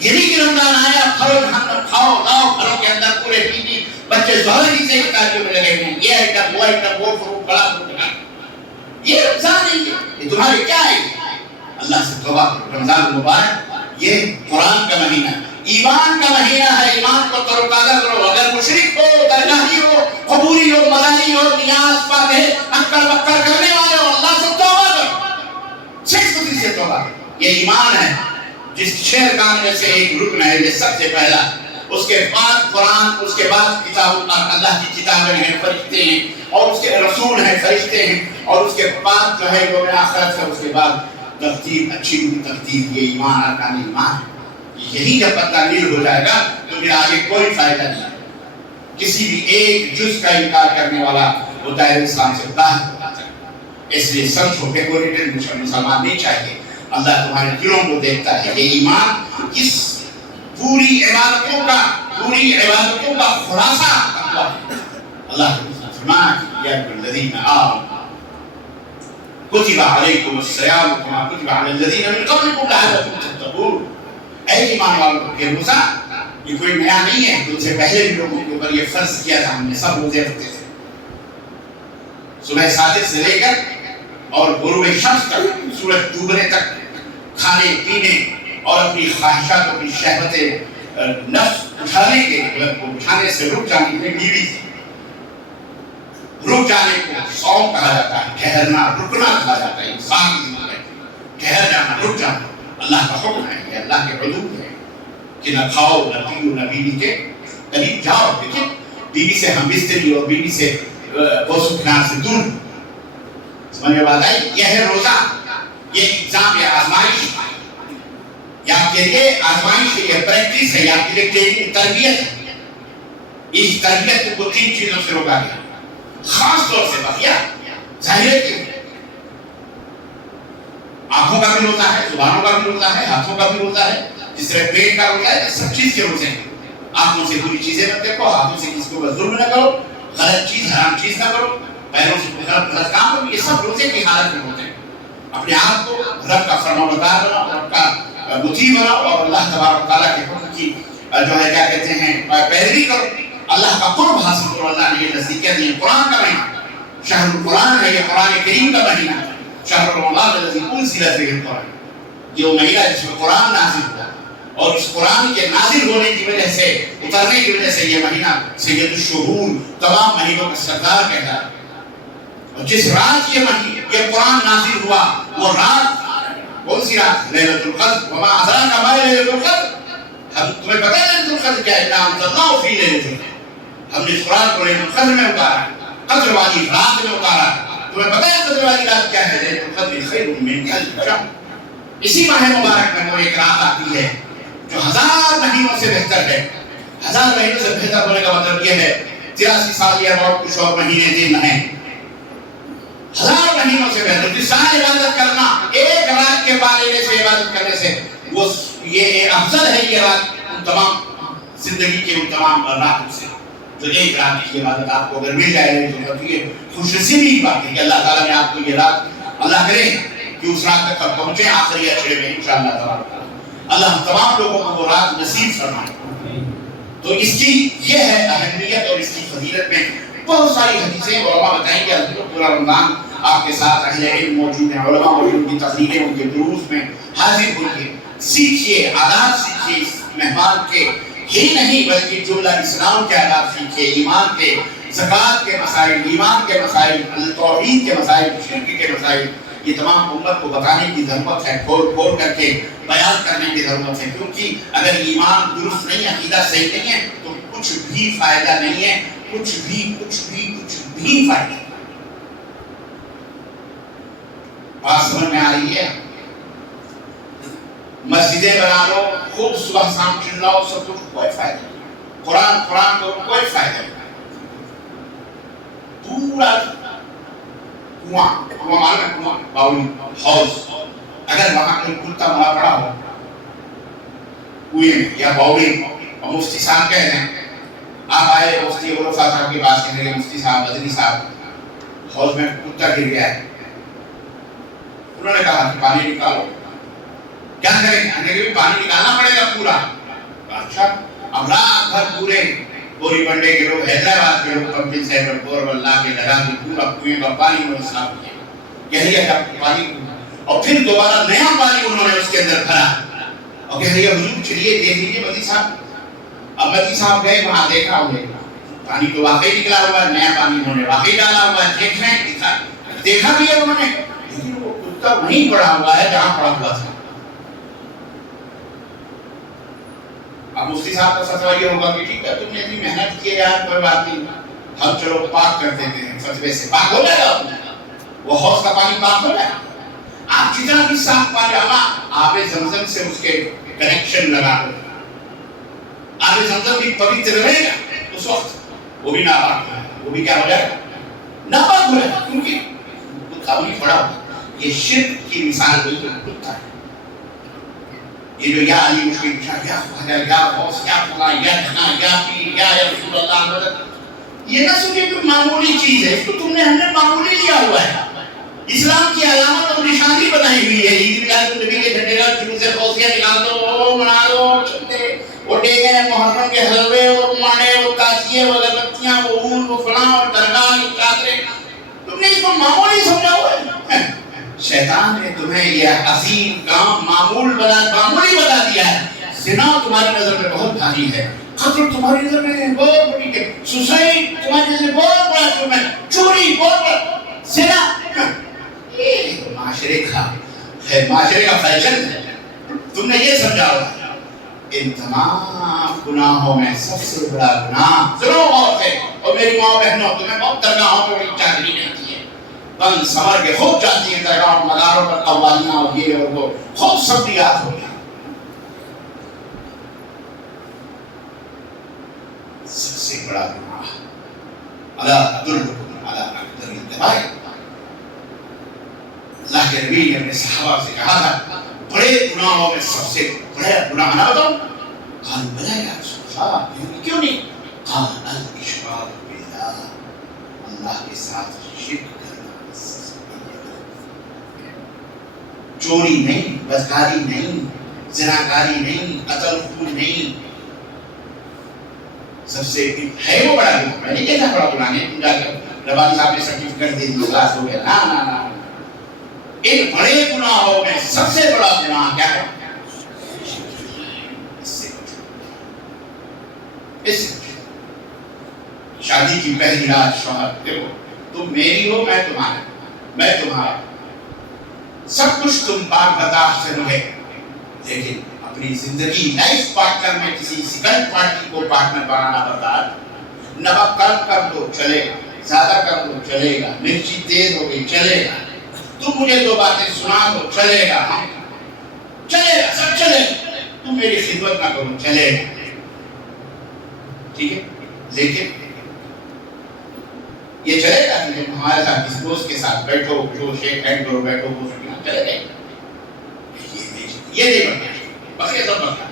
یہ نہیں کہ رمضان آیا پھلو کھاؤ لاؤ، گھروں کے اندر پورے بیوی بچے ظاہر ہی سے کاریوں میں لگے ہوئے ہیں، یہ آئٹم وہ آئٹم وہ فروٹ بڑا فروٹ. یہ رمضان نہیں ہے، یہ تمہارے کیا ہے؟ اللہ سے توبہ کرو. رمضان مبارک یہ قرآن کا مہینہ ہے، ایمان کا مہینہ ہے. ایمان کو تر و تازہ کرو. اگر مشرک ہو، درگاہی ہو، قبوری ہو، مداری ہو، نیاز پاتے اکڑ بکڑ کرنے والے ہو، اللہ سے توبہ کرو، سچ سے توبہ کرو. یہ ایمان ہے جس 6 ارکان میں سے ایک رکن ہے. یہ سب سے پہلا اس کے بعد قرآن، اس کے بعد کتاب اللہ کی کتابیں ہیں، فرشتے ہیں، اور اس کے رسول ہیں، فرشتے ہیں، اور اس کے بعد جو ہے یوم آخرت ہے، اس کے بعد ترتیب، اچھی ترتیب، یہ ایمان ارکان ایمان ہے۔ یہی جب بندہ نیل ہو جائے گا تو پھر آگے کوئی فائدہ نہیں ہے۔ کسی بھی ایک جز کا انکار کرنے والا وہ دائرہ اسلام سے باہر ہو جاتا ہے۔ اس لیے سمجھو ڈیکوریٹڈ مسلمان نہیں چاہیے، اللہ تمہارے دلوں کو دیکھتا ہے۔ یہ ایمان اس پوری عبادتوں کا خلاصہ تقویٰ ہے۔ اللہ کے فرمان یا الذین آمنوا کتب علیکم الصیام کما کتب علی الذین من قبلکم لعلکم تتقون۔ اے ایمان والوں، یہ روزہ یہ کوئی نیا نہیں ہے، تم سے پہلے بھی لوگوں کے اوپر یہ فرض کیا تھا، ہم نے سب روزے رکھتے تھے، صبح صادق سے لے کر اور غروب شمس تک، سورج ڈوبنے تک، کھانے پینے اور اپنی خواہشات، اپنی شہوتیں نفس اٹھانے سے رک جانے میں بیوی تھی۔ رک جانے کو صوم کہا جاتا ہے، ٹھہرنا، رکنا کہا جاتا ہے، انسان کی زندگی میں ٹھہر جانا، رک جانا اللہ کا حکم ہے، یہ اللہ کے حدود ہے کہ نہ کھاؤ، نہ پیو، نہ بیوی کے قریب جاؤ۔ دیکھیں بیوی سے ہم بستری اور بیوی سے بوس و کنار سے دور، سمجھ میں بات آئی؟ یہ ہے روزہ، یہ ایگزام، یہ آزمائش، یہ آپ کے لیے آزمائش ہے، یہ پریکٹس ہے، یہ آپ کے لیے تربیت ہے۔ اس تربیت کو 3 چیزوں سے روکا گیا، خاص طور سے بقیہ ظاہر کی آنکھوں کا بھی روزہ ہے، زبانوں کا بھی روزہ ہے، ہاتھوں کا بھی روزہ ہے، جس طرح پیٹ کا روزہ ہے، سب چیز کے روزے ہیں۔ آنکھوں سے بری چیزیں مت دیکھو، ہاتھوں سے کسی کو ظلم نہ کرو، غلط چیز، حرام چیز نہ کرو، پیروں سے غلط کام کرو، یہ سب روزے کی حالت میں ہوتے ہیں۔ اپنے آپ کو رب کا فرمانبردار بناؤ، رب کا مطیع بناؤ، اور اللہ تبارک و تعالیٰ کے حکم کی جو ہے کیا کہتے ہیں پیروی کرو، اللہ کا قرب حاصل کرو۔ اللہ نے یہ نزدیکیت دی، قرآن کا مہینہ، شہر القرآن ہے، یہ قرآن کریم کا مہینہ ہے، شہر رمضان الذی انزل فیہ القرآن، یہ وہ مہینہ جس میں قرآن نازل ہوا، اور اس قرآن کے نازل ہونے کی وجہ سے، اترنے کی وجہ سے یہ مہینہ سید الشہور، تمام مہینوں کا سردار کہتا ہے۔ اور جس رات یہ قرآن نازل ہوا، وہ رات کون سی رات؟ لیلۃ القدر، وما ادراک ما لیلۃ القدر۔ ہم تمہیں پتہ ہے لیلۃ القدر کیا ہے؟ انا انزلناہ فی لیلۃ القدر، ہم نے اس قرآن کو لیلۃ القدر میں اتارا، قدر والی رات میں اتارا۔ تمہیں پتہ ہے قدر والی رات کیا ہے؟ لیلۃ القدر خیر من الف شہر۔ اسی ماہ مبارک میں وہ ایک رات آتی ہے جو 1000 مہینوں سے بہتر ہے۔ 1000 مہینوں سے بہتر ہونے کا مطلب یہ ہے 83 سال یا اور کچھ اور مہینے دن ہیں، 1000 مہینوں سے بہتر۔ جس سال عبادت کرنا، ایک رات کے بارے سے عبادت کرنے سے وہ یہ افضل ہے یہ رات ان تمام زندگی کے ان تمام راتوں سے۔ تو ایک رات کی عبادت آپ کو اگر مل جائے تو یہ خوش نصیبی کی بات ہے کہ اللہ تعالیٰ نے آپ کو یہ رات، اللہ کرے کہ اس رات تک ہم پہنچے آخری اشرے میں انشاءاللہ تعالیٰ۔ اللہ تمام لوگوں کو وہ رات نصیب فرمائے۔ تو اس کی یہ ہے اہمیت، اور اس کی فضیلت میں بہت ساری حدیثیں علماء بتائیں گے۔ پورا رمضان آپ کے ساتھ اہل علم موجود ہیں، علماء موجود، ان کی تقریریں، ان کے دروس میں حاضر ہوئیے، سیکھیے، آداب سیکھیے اس مہمان کے ہی نہیں بلکہ جملہ اسلام کے آداب سیکھیے، ایمان کے، زکوٰۃ کے مسائل، ایمان کے مسائل، توحید کے مسائل، شرک کے مسائل، یہ تمام امت کو بتانے کی ضرورت ہے، کھول کھول کر کے بیان کرنے کی ضرورت ہے، کیونکہ اگر ایمان درست نہیں، عقیدہ صحیح نہیں ہے تو کچھ بھی فائدہ نہیں ہے، کچھ بھی فائدہ نہیں۔ بات سمجھ میں آ رہی ہے؟ مسجدیں بنا لو، خوب صبح شام چلاؤ، سب کچھ کوئی فائدہ نہیں، قرآن کو کوئی فائدہ نہیں۔ پورا کنواں باؤل ہاؤس، اگر وہاں کوئی کتا مرا پڑا ہو کنویں میں یا باؤل میں، اور مفتی صاحب کہہ رہے ہیں، آپ آئے مفتی غلفہ صاحب کے پاس، کہنے لگے مفتی صاحب، مدنی صاحب، ہاؤس میں کتا گر گیا ہے۔ انہوں نے کہا کہ پانی نکالو۔ کیا کریں گے؟ پانی نکالنا پڑے گا پورا۔ اچھا، اب رات بھر پورے گوری بنڈے کے لوگ، حیدرآباد کے لوگ پمپنگ سیٹ پر بورول لا کے لگا کے پورا کنویں کا پانی انہوں نے صاف کیا، کہہ رہی ہے پانی، اور پھر دوبارہ نیا پانی انہوں نے اس کے اندر بھرا، اور کہہ رہی ہے حضور چلیے دیکھ لیجیے مدنی صاحب۔ اب مدنی صاحب گئے وہاں، دیکھا انہیں پانی تو واقعی نکلا ہوا ہے، نیا پانی انہوں نے واقعی ڈالا ہوا ہے، دیکھ رہے ہیں، دیکھا بھی ہے انہوں نے، لیکن وہ کتا وہیں پڑا ہوا ہے جہاں پڑا ہوا تھا۔ اب مفتی صاحب کا فتویٰ یہ ہوگا کہ ٹھیک ہے تم نے اتنی محنت کی یار کوئی بات نہیں، ہم چلو پاک کر دیتے ہیں، فتوے سے پاک ہو جائے گا، وہ حوض کا پانی پاک ہو جائے گا۔ آپ جتنا بھی صاف پانی آب زمزم سے اس کے کنیکشن لگا دو، آب زمزم بھی پوتر رہے گا، اس وقت وہ بھی ناپاک ہے، وہ بھی کیا ہو جائے گا؟ ناپاک ہو جائے گا، کیونکہ کتھا نہیں پڑا ہوگا۔ یہ شرک کی مثال بالکل کتھا ہے۔ یہ جو یا علی مشکل یا خواجہ یا غوث یا فلاں یا جہاں یا پیر یا رسول اللہ مدد، یہ نہ سوچے کوئی معمولی چیز ہے، اس کو تم نے ہم نے معمولی لیا ہوا ہے۔ اسلام کی علامت اور نشانی بنائی ہوئی ہے۔ عید میلاد النبی کے جھنڈے کا شروع سے غوثیہ نکال دو، منا دو، چلتے اٹھے گئے محرم کے حلوے اور مانے اور کاسیے اور اگربتیاں وہ اون وہ فلاں اور درگاہ اور چادریں، تم نے اس کو معمولی سمجھا ہوا ہے۔ شیطان نے تمہیں یہ عظیم کام معمولی بتا دیا ہے۔ زنا تمہاری نظر میں بہت بھاری ہے، قتل تمہاری نظر میں بہت بڑی ہے، سوسائڈ تمہاری نظر میں بہت بڑا جرم ہے، چوری بہت بڑا، زنا یہ معاشرے کا فیشن ہے۔ تم نے یہ سمجھا ہوا ان تمام گناہوں میں سب سے بڑا گناہ ضرور موت ہے۔ اور میری ماں بہنوں تمہیں بہت درگاہوں پہ بڑی چادری رہتی ہے، بن سمر کے خوب جاتی ہیں درگاہوں مزاروں پر، قوالیاں اور یہ اور وہ خوب سبزیات ہو گیا۔ سب سے بڑا گناہ الا ادلکم علی اکبر الکبائر۔ اللہ کے نبی نے اپنے صحابہ سے کہا تھا بڑے گناہوں میں سب سے بڑا گناہ نہ بتاؤں؟ قالوا بلی یا رسول اللہ، کیوں نہیں؟ قال الاشراک باللہ، اللہ کے ساتھ شرک کرنا۔ چوری نہیں، بدکاری نہیں، زناکاری نہیں، قتل خون نہیں، سب سے ہے وہ بڑا گناہ۔ میں نے کہا بڑا گناہ نہیں، تم جا کر ربانی صاحب نے سرٹیفکیٹ دے دی خلاص ہو گیا، نا۔ ان بڑے گناہوں میں سب سے بڑا گناہ کیا ہے؟ اس شادی کی پہلی رات شوہر دیکھو تم میری ہو میں تمہارا، میں تمہارا، سب کچھ تم پاک برداشت سے رہے، لیکن اپنی زندگی لائف پارٹنر میں کسی سیکنڈ پارٹی کو پارٹنر بنانا برداشت، نمک کم کر دو چلے گا، زیادہ کر دو چلے گا، مرچی تیز ہو گئی چلے گا، تم مجھے دو باتیں سنا دو چلے گا، چلے گا، سب چلے گا، تم میری خدمت نہ کرو چلے گا، ٹھیک ہے؟ لیکن یہ چلے گا کہ جب ہمارے ساتھ کسی دوست کے ساتھ بیٹھو جو شیک ہینڈ کرو بیٹھو وہ چلے گئے، یہ نہیں بننا، بقیہ سب بننا۔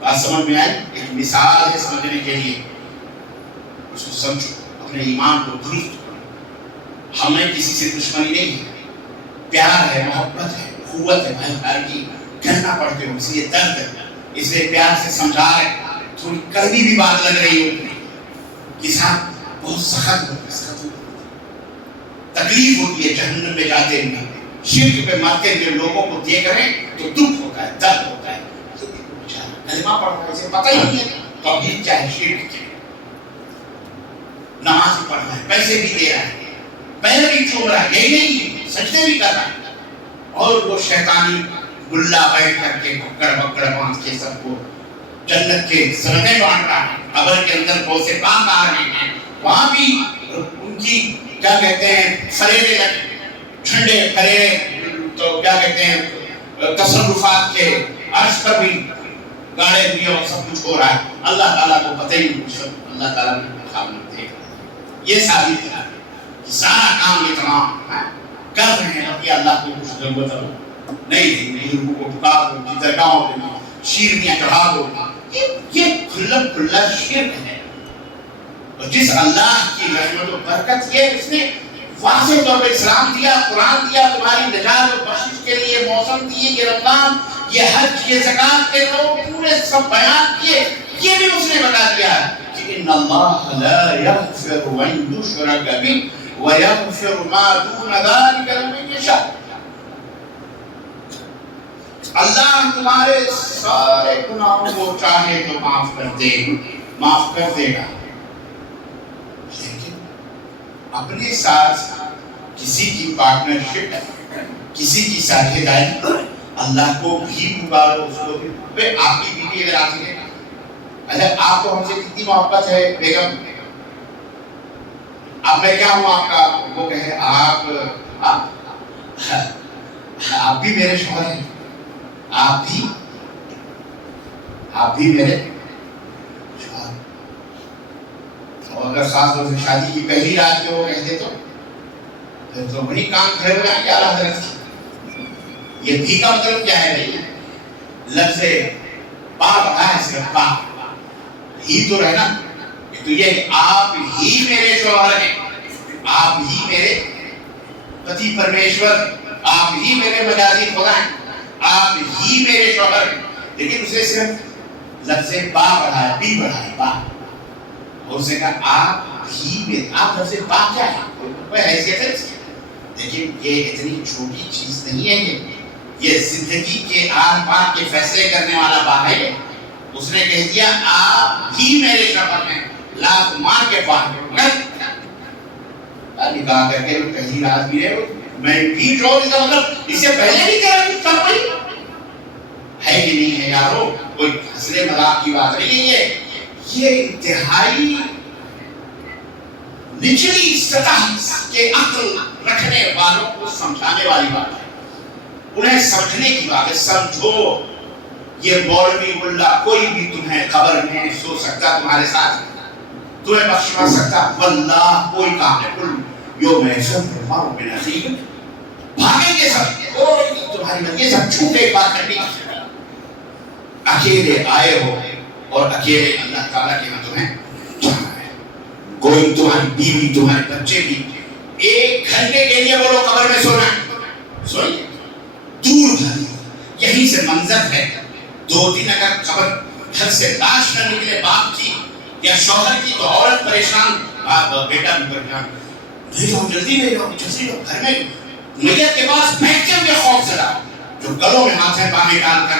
بات سمجھ میں آئی؟ ایک مثال ہے سمجھنے کے لیے، اس کو سمجھو، اپنے ایمان کو درست کرو۔ ہمیں کسی سے دشمنی نہیں ہے، پیار ہے، محبت ہے، قوت ہے، بھائی بھائی کی کہنا پڑتے ہو، اس لیے درد ہے، اس لیے پیار سے سمجھا رہے، تھوڑی کڑوی بھی بات لگ رہی ہو، کسان بہت سخت ہوتی ہے، تکلیف ہوتی ہے جہنم میں جاتے ہیں، شرک پہ مرتے ہوئے لوگوں کو دیکھ رہے تو دکھ ہوتا ہے، درد ہوتا ہے، کلمہ پڑھ رہا ہے اسے پتہ ہی نہیں ہے توحید کیا ہے، شرک کیا ہے، نماز پڑھ رہا ہے، پیسے بھی دے رہا ہے، پیر بھی چوم رہا ہے، یہی نہیں سجدے بھی کر رہا ہے، اور وہ شیطانی گلہ بیٹھ کر کے بکڑ بکڑ باندھ کے سب کو جنت کے سرنے بانٹ رہا ہے، قبر کے اندر بہت سے کام آ رہے ہیں، وہاں بھی ان کی کیا کہتے ہیں فریرے جھنڈے پھریرے، تو کیا کہتے ہیں تصرفات کے عرش پر بھی گاڑے ہوئے اور سب کچھ ہو رہا ہے، اللہ تعالیٰ کو پتہ ہی نہیں، اللہ تعالیٰ نے خاموش دیکھا۔ یہ ثابت ہے کہ سارا کام یہ تمام کر رہے ہیں، اب یہ اللہ کو کچھ ضرورت ہے نہیں، لوگوں کو پکار دو، درگاہوں پہ شیرنیاں چڑھا دو، یہ کھلا شرک ہے۔ اور جس اللہ کی رحمت و برکت یہ اس نے واضح طور پر اسلام دیا، قرآن دیا، تمہاری نجات و بخشش کے لیے موسم دیے، یہ رمضان، یہ حج، یہ زکات کے لوگ پورے سب بیان کیے، یہ بھی اس نے بتا دیا کہ ان اللہ لا یغفر ان یشرک بہ ویغفر ما دون ذلک لمن یشاء۔ اللہ تمہارے سارے گناہوں کو چاہے تو معاف کر دے گا، لیکن اپنے ساتھ کسی کی پارٹنرشپ، کسی کی ساجھیداری، اللہ کو بھی پکارو، اس کو بھی۔ آپ کی بیوی اگر آتی ہے اچھا آپ کو ہم سے کتنی محبت ہے بیگم؟ اب میں کیا ہوں آپ کا؟ وہ کہے آپ بھی میرے شوہر ہیں، آپ بھی میرے شوہر۔ اور اگر ساس سے شادی کی پہلی رات میں وہ کہتے تو پھر تو بڑی کام کھڑے ہو جائیں گے اعلیٰ حضرت کی۔ یہ بھی کا مطلب کیا ہے بھائی؟ لفظ با بڑا ہے، صرف با ہی تو رہنا، تو یہ آپ ہی میرے شوہر ہیں، آپ ہی میرے پتی پرمیشور، آپ ہی میرے مجازی خدا ہیں، آپ ہی میرے شوہر ہیں۔ لیکن اسے صرف لفظ با بڑھایا، بھی بڑھایا، با، اور اسے کہا آپ ہی میرے، آپ لفظ با کیا ہے؟ کوئی حیثیت ہے اس کی؟ لیکن یہ اتنی چھوٹی چیز نہیں ہے، یہ زندگی کے آن پان کے فیصلے کرنے والا با ہے۔ اس نے کہہ دیا آپ ہی میرے شوہر ہیں، لاکھ مار کے پان نکاح کر کے پہلی رات بھی ہے، میں بھی جو اس کا مطلب اس سے پہلے بھی تیرا بھی سب کوئی ہے کہ نہیں ہے یارو؟ کوئی ہنسنے مذاق کی بات نہیں ہے، یہ انتہائی نچلی سطح کے عقل رکھنے والوں کو سمجھانے والی بات ہے، انہیں سمجھنے کی بات ہے۔ سمجھو یہ مولوی ملا کوئی بھی تمہیں قبر میں سو سکتا، تمہارے ساتھ تمہیں بخشوا سکتا، واللہ کوئی کام ہے، کل یوم یفر المرء من اخیہ، بھاگیں گے سب، کوئی تمہاری مدد، یہ سب چھوٹے بات کرنی، اکیلے آئے ہو اور اکیلے اللہ تعالیٰ کے یہاں تمہیں جانا ہے۔ کوئی تمہاری بیوی تمہارے بچے بھی ایک گھنٹے کے لیے بولو قبر میں سونا ہے، سوئیے، دور گھر یہیں سے منظر ہے، 2 دن اگر قبر گھر سے لاش نہ نکلے باپ کی یا شوہر کی تو عورت پریشان، بیٹا بھی پریشان، نہیں جاؤ جلدی لے جاؤ، جلدی جاؤ، گھر میں میت کے پاس بیٹھتے ہوئے خوف زدہ، جو گلوں میں ہاتھ ہے باہیں ڈال کر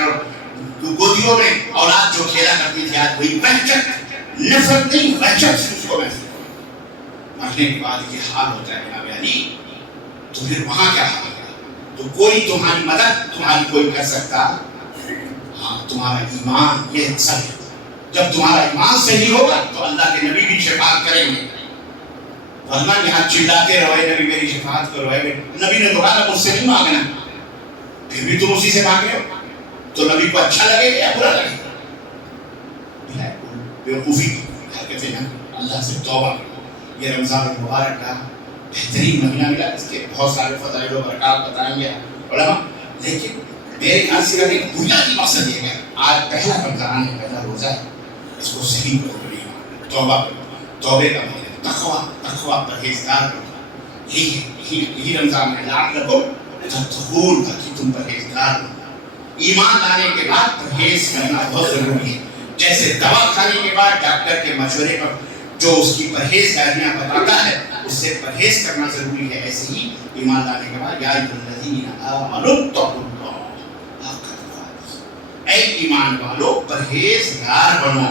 گودیوں میں اولاد جو کھیلا کرتی تھی، آج وہی وحشت، نفرت نہیں وحشت سے اس کو محسوس، مرنے کے بعد یہ حال ہوتا ہے جناب علی، تو پھر وہاں کیا حال ہوگا؟ تو کوئی تمہاری مدد تمہاری کوئی کر سکتا؟ ہاں تمہارا ایمان، یہ سب ہے، جب تمہارا ایمان صحیح ہوگا تو اللہ کے نبی بھی شفاعت کریں گے، ورنہ یہاں چلاتے رہے نبی میری شفاعت کرو، نبی نے تو کہا مجھ سے نہیں مانگنا، پھر بھی تم اسی سے مانگ رہے ہو، تو نبی کو اچھا لگے گا یا برا لگے گا؟ بیوقوفی کی حرکتیں ہیں، اللہ سے توبہ کرو۔ یہ رمضان المبارک کا بہترین مہینہ ملا، اس کے بہت سارے فضائل و برکات بتائیں گے علماء، لیکن میرے خیال سے ایک بنیادی مقصد یہ ہے، آج پہلا رمضان ہے، پہلا روزہ ہے، اس کو صحیح کرو، توبہ کرو، توبے کا مہینہ، تقویٰ پرہیزگار کرو، یہی رمضان ہے، یاد رکھو تتقون، تاکہ تم پرہیزگار ہو۔ ایمان لانے کے بعد پرہیز کرنا بہت ضروری ہے، جیسے دوا کھانے کے بعد ڈاکٹر کے مشورے پر جو اس کی پرہیزگاریاں بتاتا ہے اس سے پرہیز کرنا ضروری ہے، ایسے ہی ایمان لانے کے بعد یا ایھا الذین آمنوا اتقوا اللہ حق تقاته، اے ایمان والو پرہیزگار بنو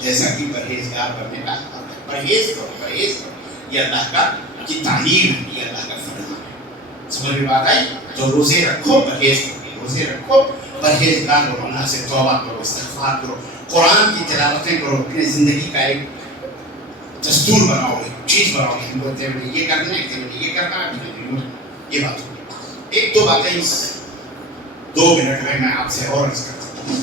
جیسا کہ پرہیزگار بننے کا حق ہے۔ پرہیز کرو، پرہیز کرو، یہ اللہ کا کی تعلیم ہے، یہ اللہ کا فرمان ہے۔ سمجھ میں بات آئی؟ تو روزے رکھو، پرہیز کرو، روزے رکھو، پرہیزگار بنو، اللہ سے توبہ کرو، استغفار کرو، قرآن کی تلاوتیں کرو، اپنی زندگی کا ایک دستور بناؤ، ایک چیز بناؤ، ہم بولتے ہیں یہ کرنا ہے، یہ کرنا ہے، یہ بات ہوگی۔ ایک دو باتیں اس 2 منٹ میں آپ سے اور عرض کرتا ہوں۔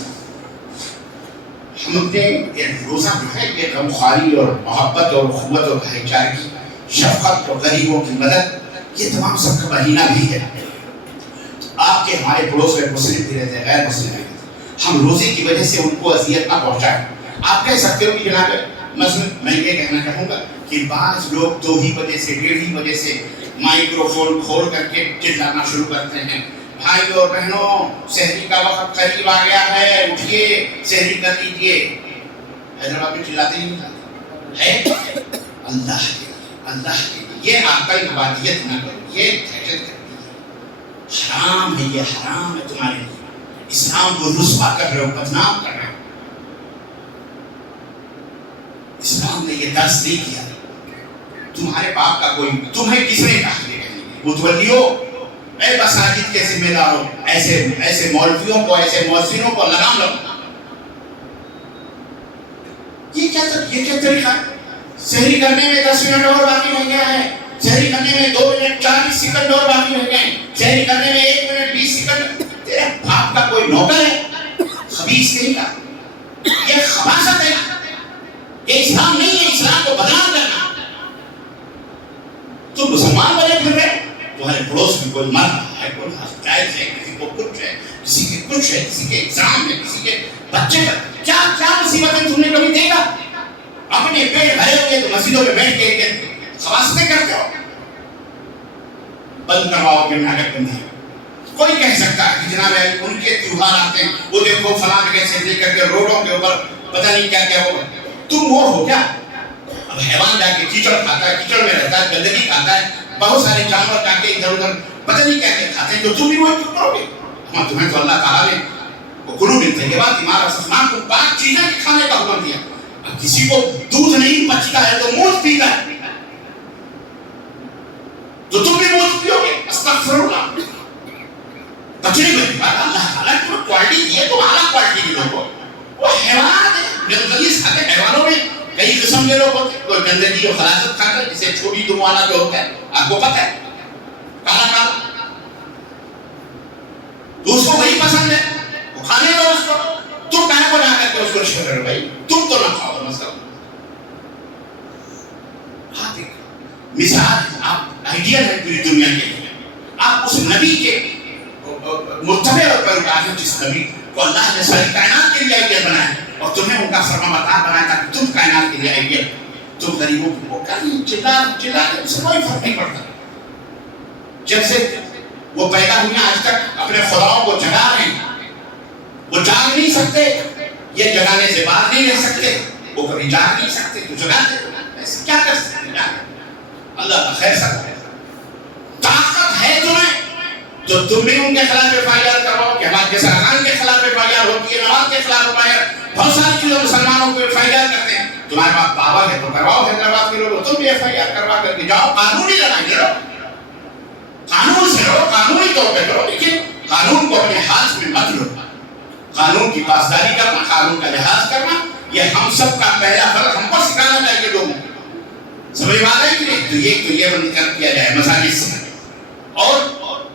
ہم اپنے روزہ جو ہے یہ غمخواری اور محبت اور اخوت اور بھائی چارے کی، شفقت اور غریبوں کی مدد، یہ تمام سب کا مہینہ بھی ہے۔ آپ کے ہمارے پڑوس میں مسلم بھی رہتے ہیں، غیر مسلم بھی رہتے ہیں، ہم روزے کی وجہ سے ان کو اذیت نہ پہنچائیں۔ آپ کہہ سکتے ہو کہ جناب مثلا میں یہ کہنا چاہوں گا کہ بعض لوگ 2 ہی بجے سے 1:30 ہی بجے سے مائکرو فون کھول کر کے چلانا شروع کرتے ہیں، بھائی اور بہنوں سحری کا وقت قریب آ گیا ہے، اٹھیے سحری کر لیجیے۔ حیدرآباد میں چلاتے ہی نہیں ہے، اللہ کے لیے، اللہ کے لیے یہ عقل عبادیت نہ کرو، یہ دہشت گردی ہے، حرام ہے، یہ حرام ہے تمہارے لیے، اسلام کو رسوا کر رہے ہو، بدنام کر رہے ہو۔ اسلام نے یہ درس نہیں کیا، تمہارے باپ کا کوئی، تمہیں کس نے کہا یہ کہنے کی؟ متولیو، اے مساجد کے ذمہ داروں، ایسے مولویوں کو، ایسے مؤذنوں کو لگام لگو، یہ کیا طریقہ ہے؟ سحری کرنے میں 10 منٹ اور باقی رہ گیا ہے، سحری کرنے میں 2 منٹ 40 سیکنڈ اور باقی رہ گئے، سحری کرنے میں 1 منٹ 20 سیکنڈ. تیرے باپ کا کوئی نوکر ہے؟ خبیث نہیں کا، یہ خباثت ہے، یہ اسلام نہیں ہے. اسلام کو بدنام کرنا. تم مسلمان بنے پھر رہے، تمہارے پڑوس میں کوئی مر رہا ہے، کوئی ہاسپٹل ہے، کسی کو کچھ ہے، کسی کے کچھ ہے، کسی کے ایگزام ہے، کسی کے بچے کا کیا مصیبتیں تم نے کبھی دیکھا؟ اپنے پیٹ بھرے ہوئے تو مسجدوں میں بیٹھ کے خواستیں کرتے ہو. بند کرواؤ کہ ناٹک بندی ہے. کوئی کہہ سکتا ہے کہ جناب ان کے تیوہار آتے ہیں، وہ دیکھو فلاں جگہ سے لے کر کے روڈوں کے اوپر پتہ نہیں کیا کیا ہوگا. تم وہ ہو کیا؟ اب حیوان جا کے کیچڑ کھاتا ہے، کیچڑ میں رہتا ہے، گندگی کھاتا ہے، بہت سارے جانور جا کے ادھر ادھر پتہ نہیں کیا کیا کھاتے ہیں، تو تم بھی وہی کرو گے. تمہیں تو اللہ تعالیٰ نے کلوا من طیبات ما رزقناکم پاک چیزیں کھانے کا حکم دیا. اب کسی کو دودھ نہیں پچتا ہے تو موت پیتا ہے، تو تم بھی موت پیو گے. استغفر اللہ. کچرے میں اللہ تعالیٰ کو کوالٹی دی ہے تو اعلیٰ کوالٹی کی لوگوں. وہ حیوانات ہیں، گندگی کھاتے. حیوانوں میں کئی قسم کے لوگ ہوتے ہیں. کوئی گندگی اور خلاصت کھاتا ہے، جسے چھوٹی دم والا جو ہوتا ہے آپ کو پتہ ہے، کالا کالا، تو اس کو وہی پسند ہے، وہ کھانے دو اس کو. تم کہاں کو جا کر کے اس کو شکر کرو بھائی، تم تو نہ کھاؤ مسئلہ. ہاں دیکھ مثال آپ آئیڈیل ہے پوری دنیا کے لیے. آپ اس نبی کے متبع اور پیروکار ہیں جس نبی کو اللہ نے ساری کائنات کے لیے آئیڈیل بنایا اور تمہیں ان کا فرمانبردار بنایا تاکہ تم کائنات کے لیے آئیڈیل. تم غریبوں کو وہ کہیں چلا اس سے کوئی فرق نہیں پڑتا. جب سے وہ پیدا ہوئی آج تک اپنے خداؤں کو جگا رہے ہیں. وہ جاگ نہیں سکتے، یہ جگانے سے باہر نہیں رہ سکتے. وہ کبھی جاگ نہیں سکتے تو جگا دے. ایسے کیا کر سکتے ہیں؟ اللہ کا خیر سکتا ہے. طاقت ہے تمہیں تو تم بھی ان کے خلاف FIR کرواؤ کہ ہمارے جیسے اذان کے خلاف FIR ہوتی ہے، نماز کے خلاف FIR، بہت ساری چیزوں مسلمانوں کو FIR کرتے ہیں. تمہارے پاس پاور ہے تو کرواؤ. حیدرآباد کے لوگ تم بھی FIR کروا کر کے جاؤ. قانونی لڑائی لڑو، قانون سے لڑو، قانونی طور پہ لڑو، لیکن قانون کو اپنے ہاتھ میں مت لو. قانون کی پاسداری کرنا، قانون کا لحاظ کرنا، یہ ہم سب کا پہلا فرض. ہم کو سکھانا چاہیے لوگوں کو. سمجھ بات ہے کہ نہیں؟ تو یہ بند کر دیا جائے مساجد سے، اور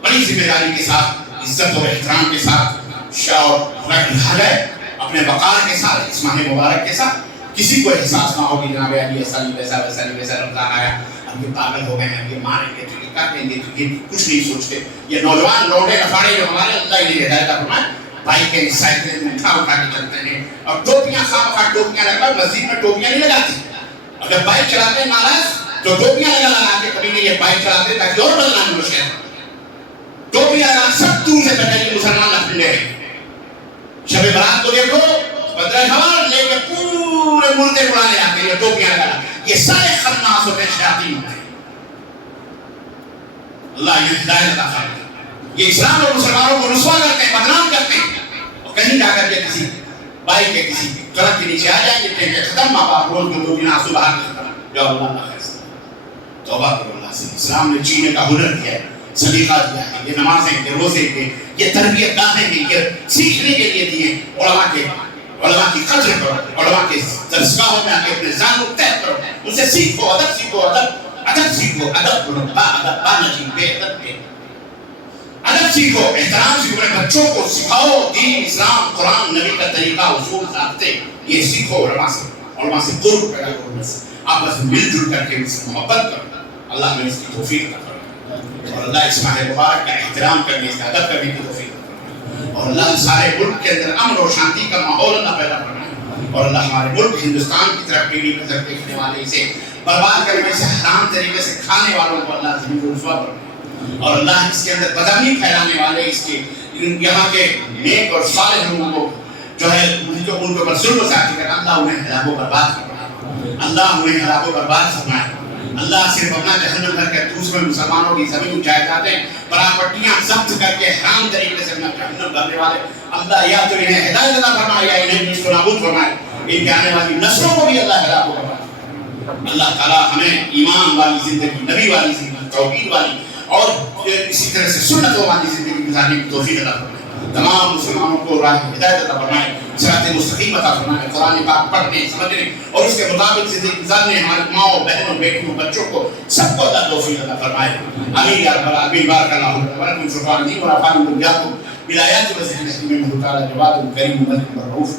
بڑی ذمہ داری کے ساتھ، عزت اور احترام کے ساتھ شور رکھا جائے، اپنے وقار کے ساتھ، اس ماہ مبارک کے ساتھ. کسی کو احساس نہ ہو کہ جناب علی ایسا نہیں ویسا ویسا نہیں ویسا، رمضان آیا اب یہ پاگل ہو گئے ہیں، اب یہ ماریں گے تو یہ کر دیں گے، تو یہ کچھ نہیں سوچتے. یہ نوجوان لوٹے نفاڑے جو ہمارے اللہ علیہ ہدایت فرمائے، بائکیں سائیکلیں اٹھا اٹھا کے چلتے ہیں، اور ٹوپیاں خواہ ٹوپیاں لگا. مسجد میں ٹوپیاں نہیں لگاتے. اگر بائک چلاتے ہیں ناراض تو ٹوپیاں لگا کے کبھی نہیں یہ بائک چلاتے تاکہ اور بدنام ہو. شہر ٹوپیاں لگا سب دور سے پہلے مسلمان لفندے ہیں. شب برات کو دیکھو، بدر جوان لے کے پورے مردے اڑانے آتے ہیں. یہ ٹوپیاں لگا، یہ سارے خناس ہوتے ہیں، شیاطین ہوتے ہیں. اللہ یہ ہدایت عطا فرمائے. یہ اسلام اور مسلمانوں کو رسوا کرتے ہیں، بدنام کرتے ہیں، اور کہیں جا کر کے کسی بائک کے کسی ٹرک کے نیچے آ جائیں گے کہ ختم ماں باپ روز میں 2 دن آنسو بہا کے ختم. یا اللہ نہ خیر سے توبہ کرو اللہ سے. اسلام نے جینے کا ہنر دیا ہے، سلیقہ دیا ہے. یہ نمازیں کے روزے کے، یہ تربیت گاہیں کے، یہ سیکھنے کے لیے دیے. علماء کی قدر کرو، علماء کے درسگاہوں میں آ کے اپنے ذہن کو طے کرو، ان سے سیکھو، ادب سیکھو، ادب سیکھو، ادب بنو، با نجی، بے ادب بے ادب سیکھو، احترام سیکھو. اپنے بچوں کو سکھاؤ دین، اسلام، قرآن، نبی کا طریقہ، اصول، ضابطے. یہ سیکھو علماء سے قرب پیدا کرو. آپس میں مل جل کر کے ان سے محبت کرو. اللہ میں اس کی توفیق عطا فرمائے، اور اللہ اس ماہ مبارک کا احترام کرنے، اس کا ادب کرنے کی توفیق عطا فرمائے. اور اللہ سارے ملک کے اندر امن اور شانتی کا ماحول اللہ پیدا فرمائے. اور اللہ ہمارے ملک ہندوستان کی طرف ٹیڑھی نظر دیکھنے والے، اسے برباد کرنے سے، حرام طریقے سے کھانے والوں کو اللہ زمین کو رسوا فرمائے. اور اللہ اس کے اندر بدامنی پھیلانے والے، اس کے یہاں کے نیک اور صالح لوگوں کو جو ہے ان کے اوپر ظلم و زیادتی کر، اللہ انہیں ہلاک و برباد فرمائے. اللہ انہیں ہلاک و برباد فرمائے. اللہ صرف اپنا جہنم بھر کر دوسرے مسلمانوں کی زمین جائیدادیں، پراپرٹیاں ضبط کر کے حرام طریقے سے اپنا جہنم بھرنے والے، اللہ یا تو انہیں ہدایت عطا فرمائے یا انہیں نیست و نابود فرمائے. ان کے آنے والی نسلوں کو بھی اللہ ہلاک و برباد. اللہ تعالیٰ ہمیں ایمان والی زندگی، نبی والی زندگی، توحید والی اور اسی طرح سے سنتوں والی زندگی گزارنے کی توفیق عطا فرمائے. تمام مسلمانوں کو راہ ہدایت عطا فرمائے، صراط مستقیم عطا فرمائے، قرآن پاک پڑھنے سمجھنے اور اس کے مطابق زندگی گزارنے ہمارے ماؤں بہنوں بیٹیوں بچوں کو سب کو اللہ توفیق عطا فرمائے، آمین یا رب العالمین۔ بارک اللہ ولکم فی القرآن ونفعني وإياكم بالآيات والذكر الحكيم إنه تعالى جواد كريم ملك رؤوف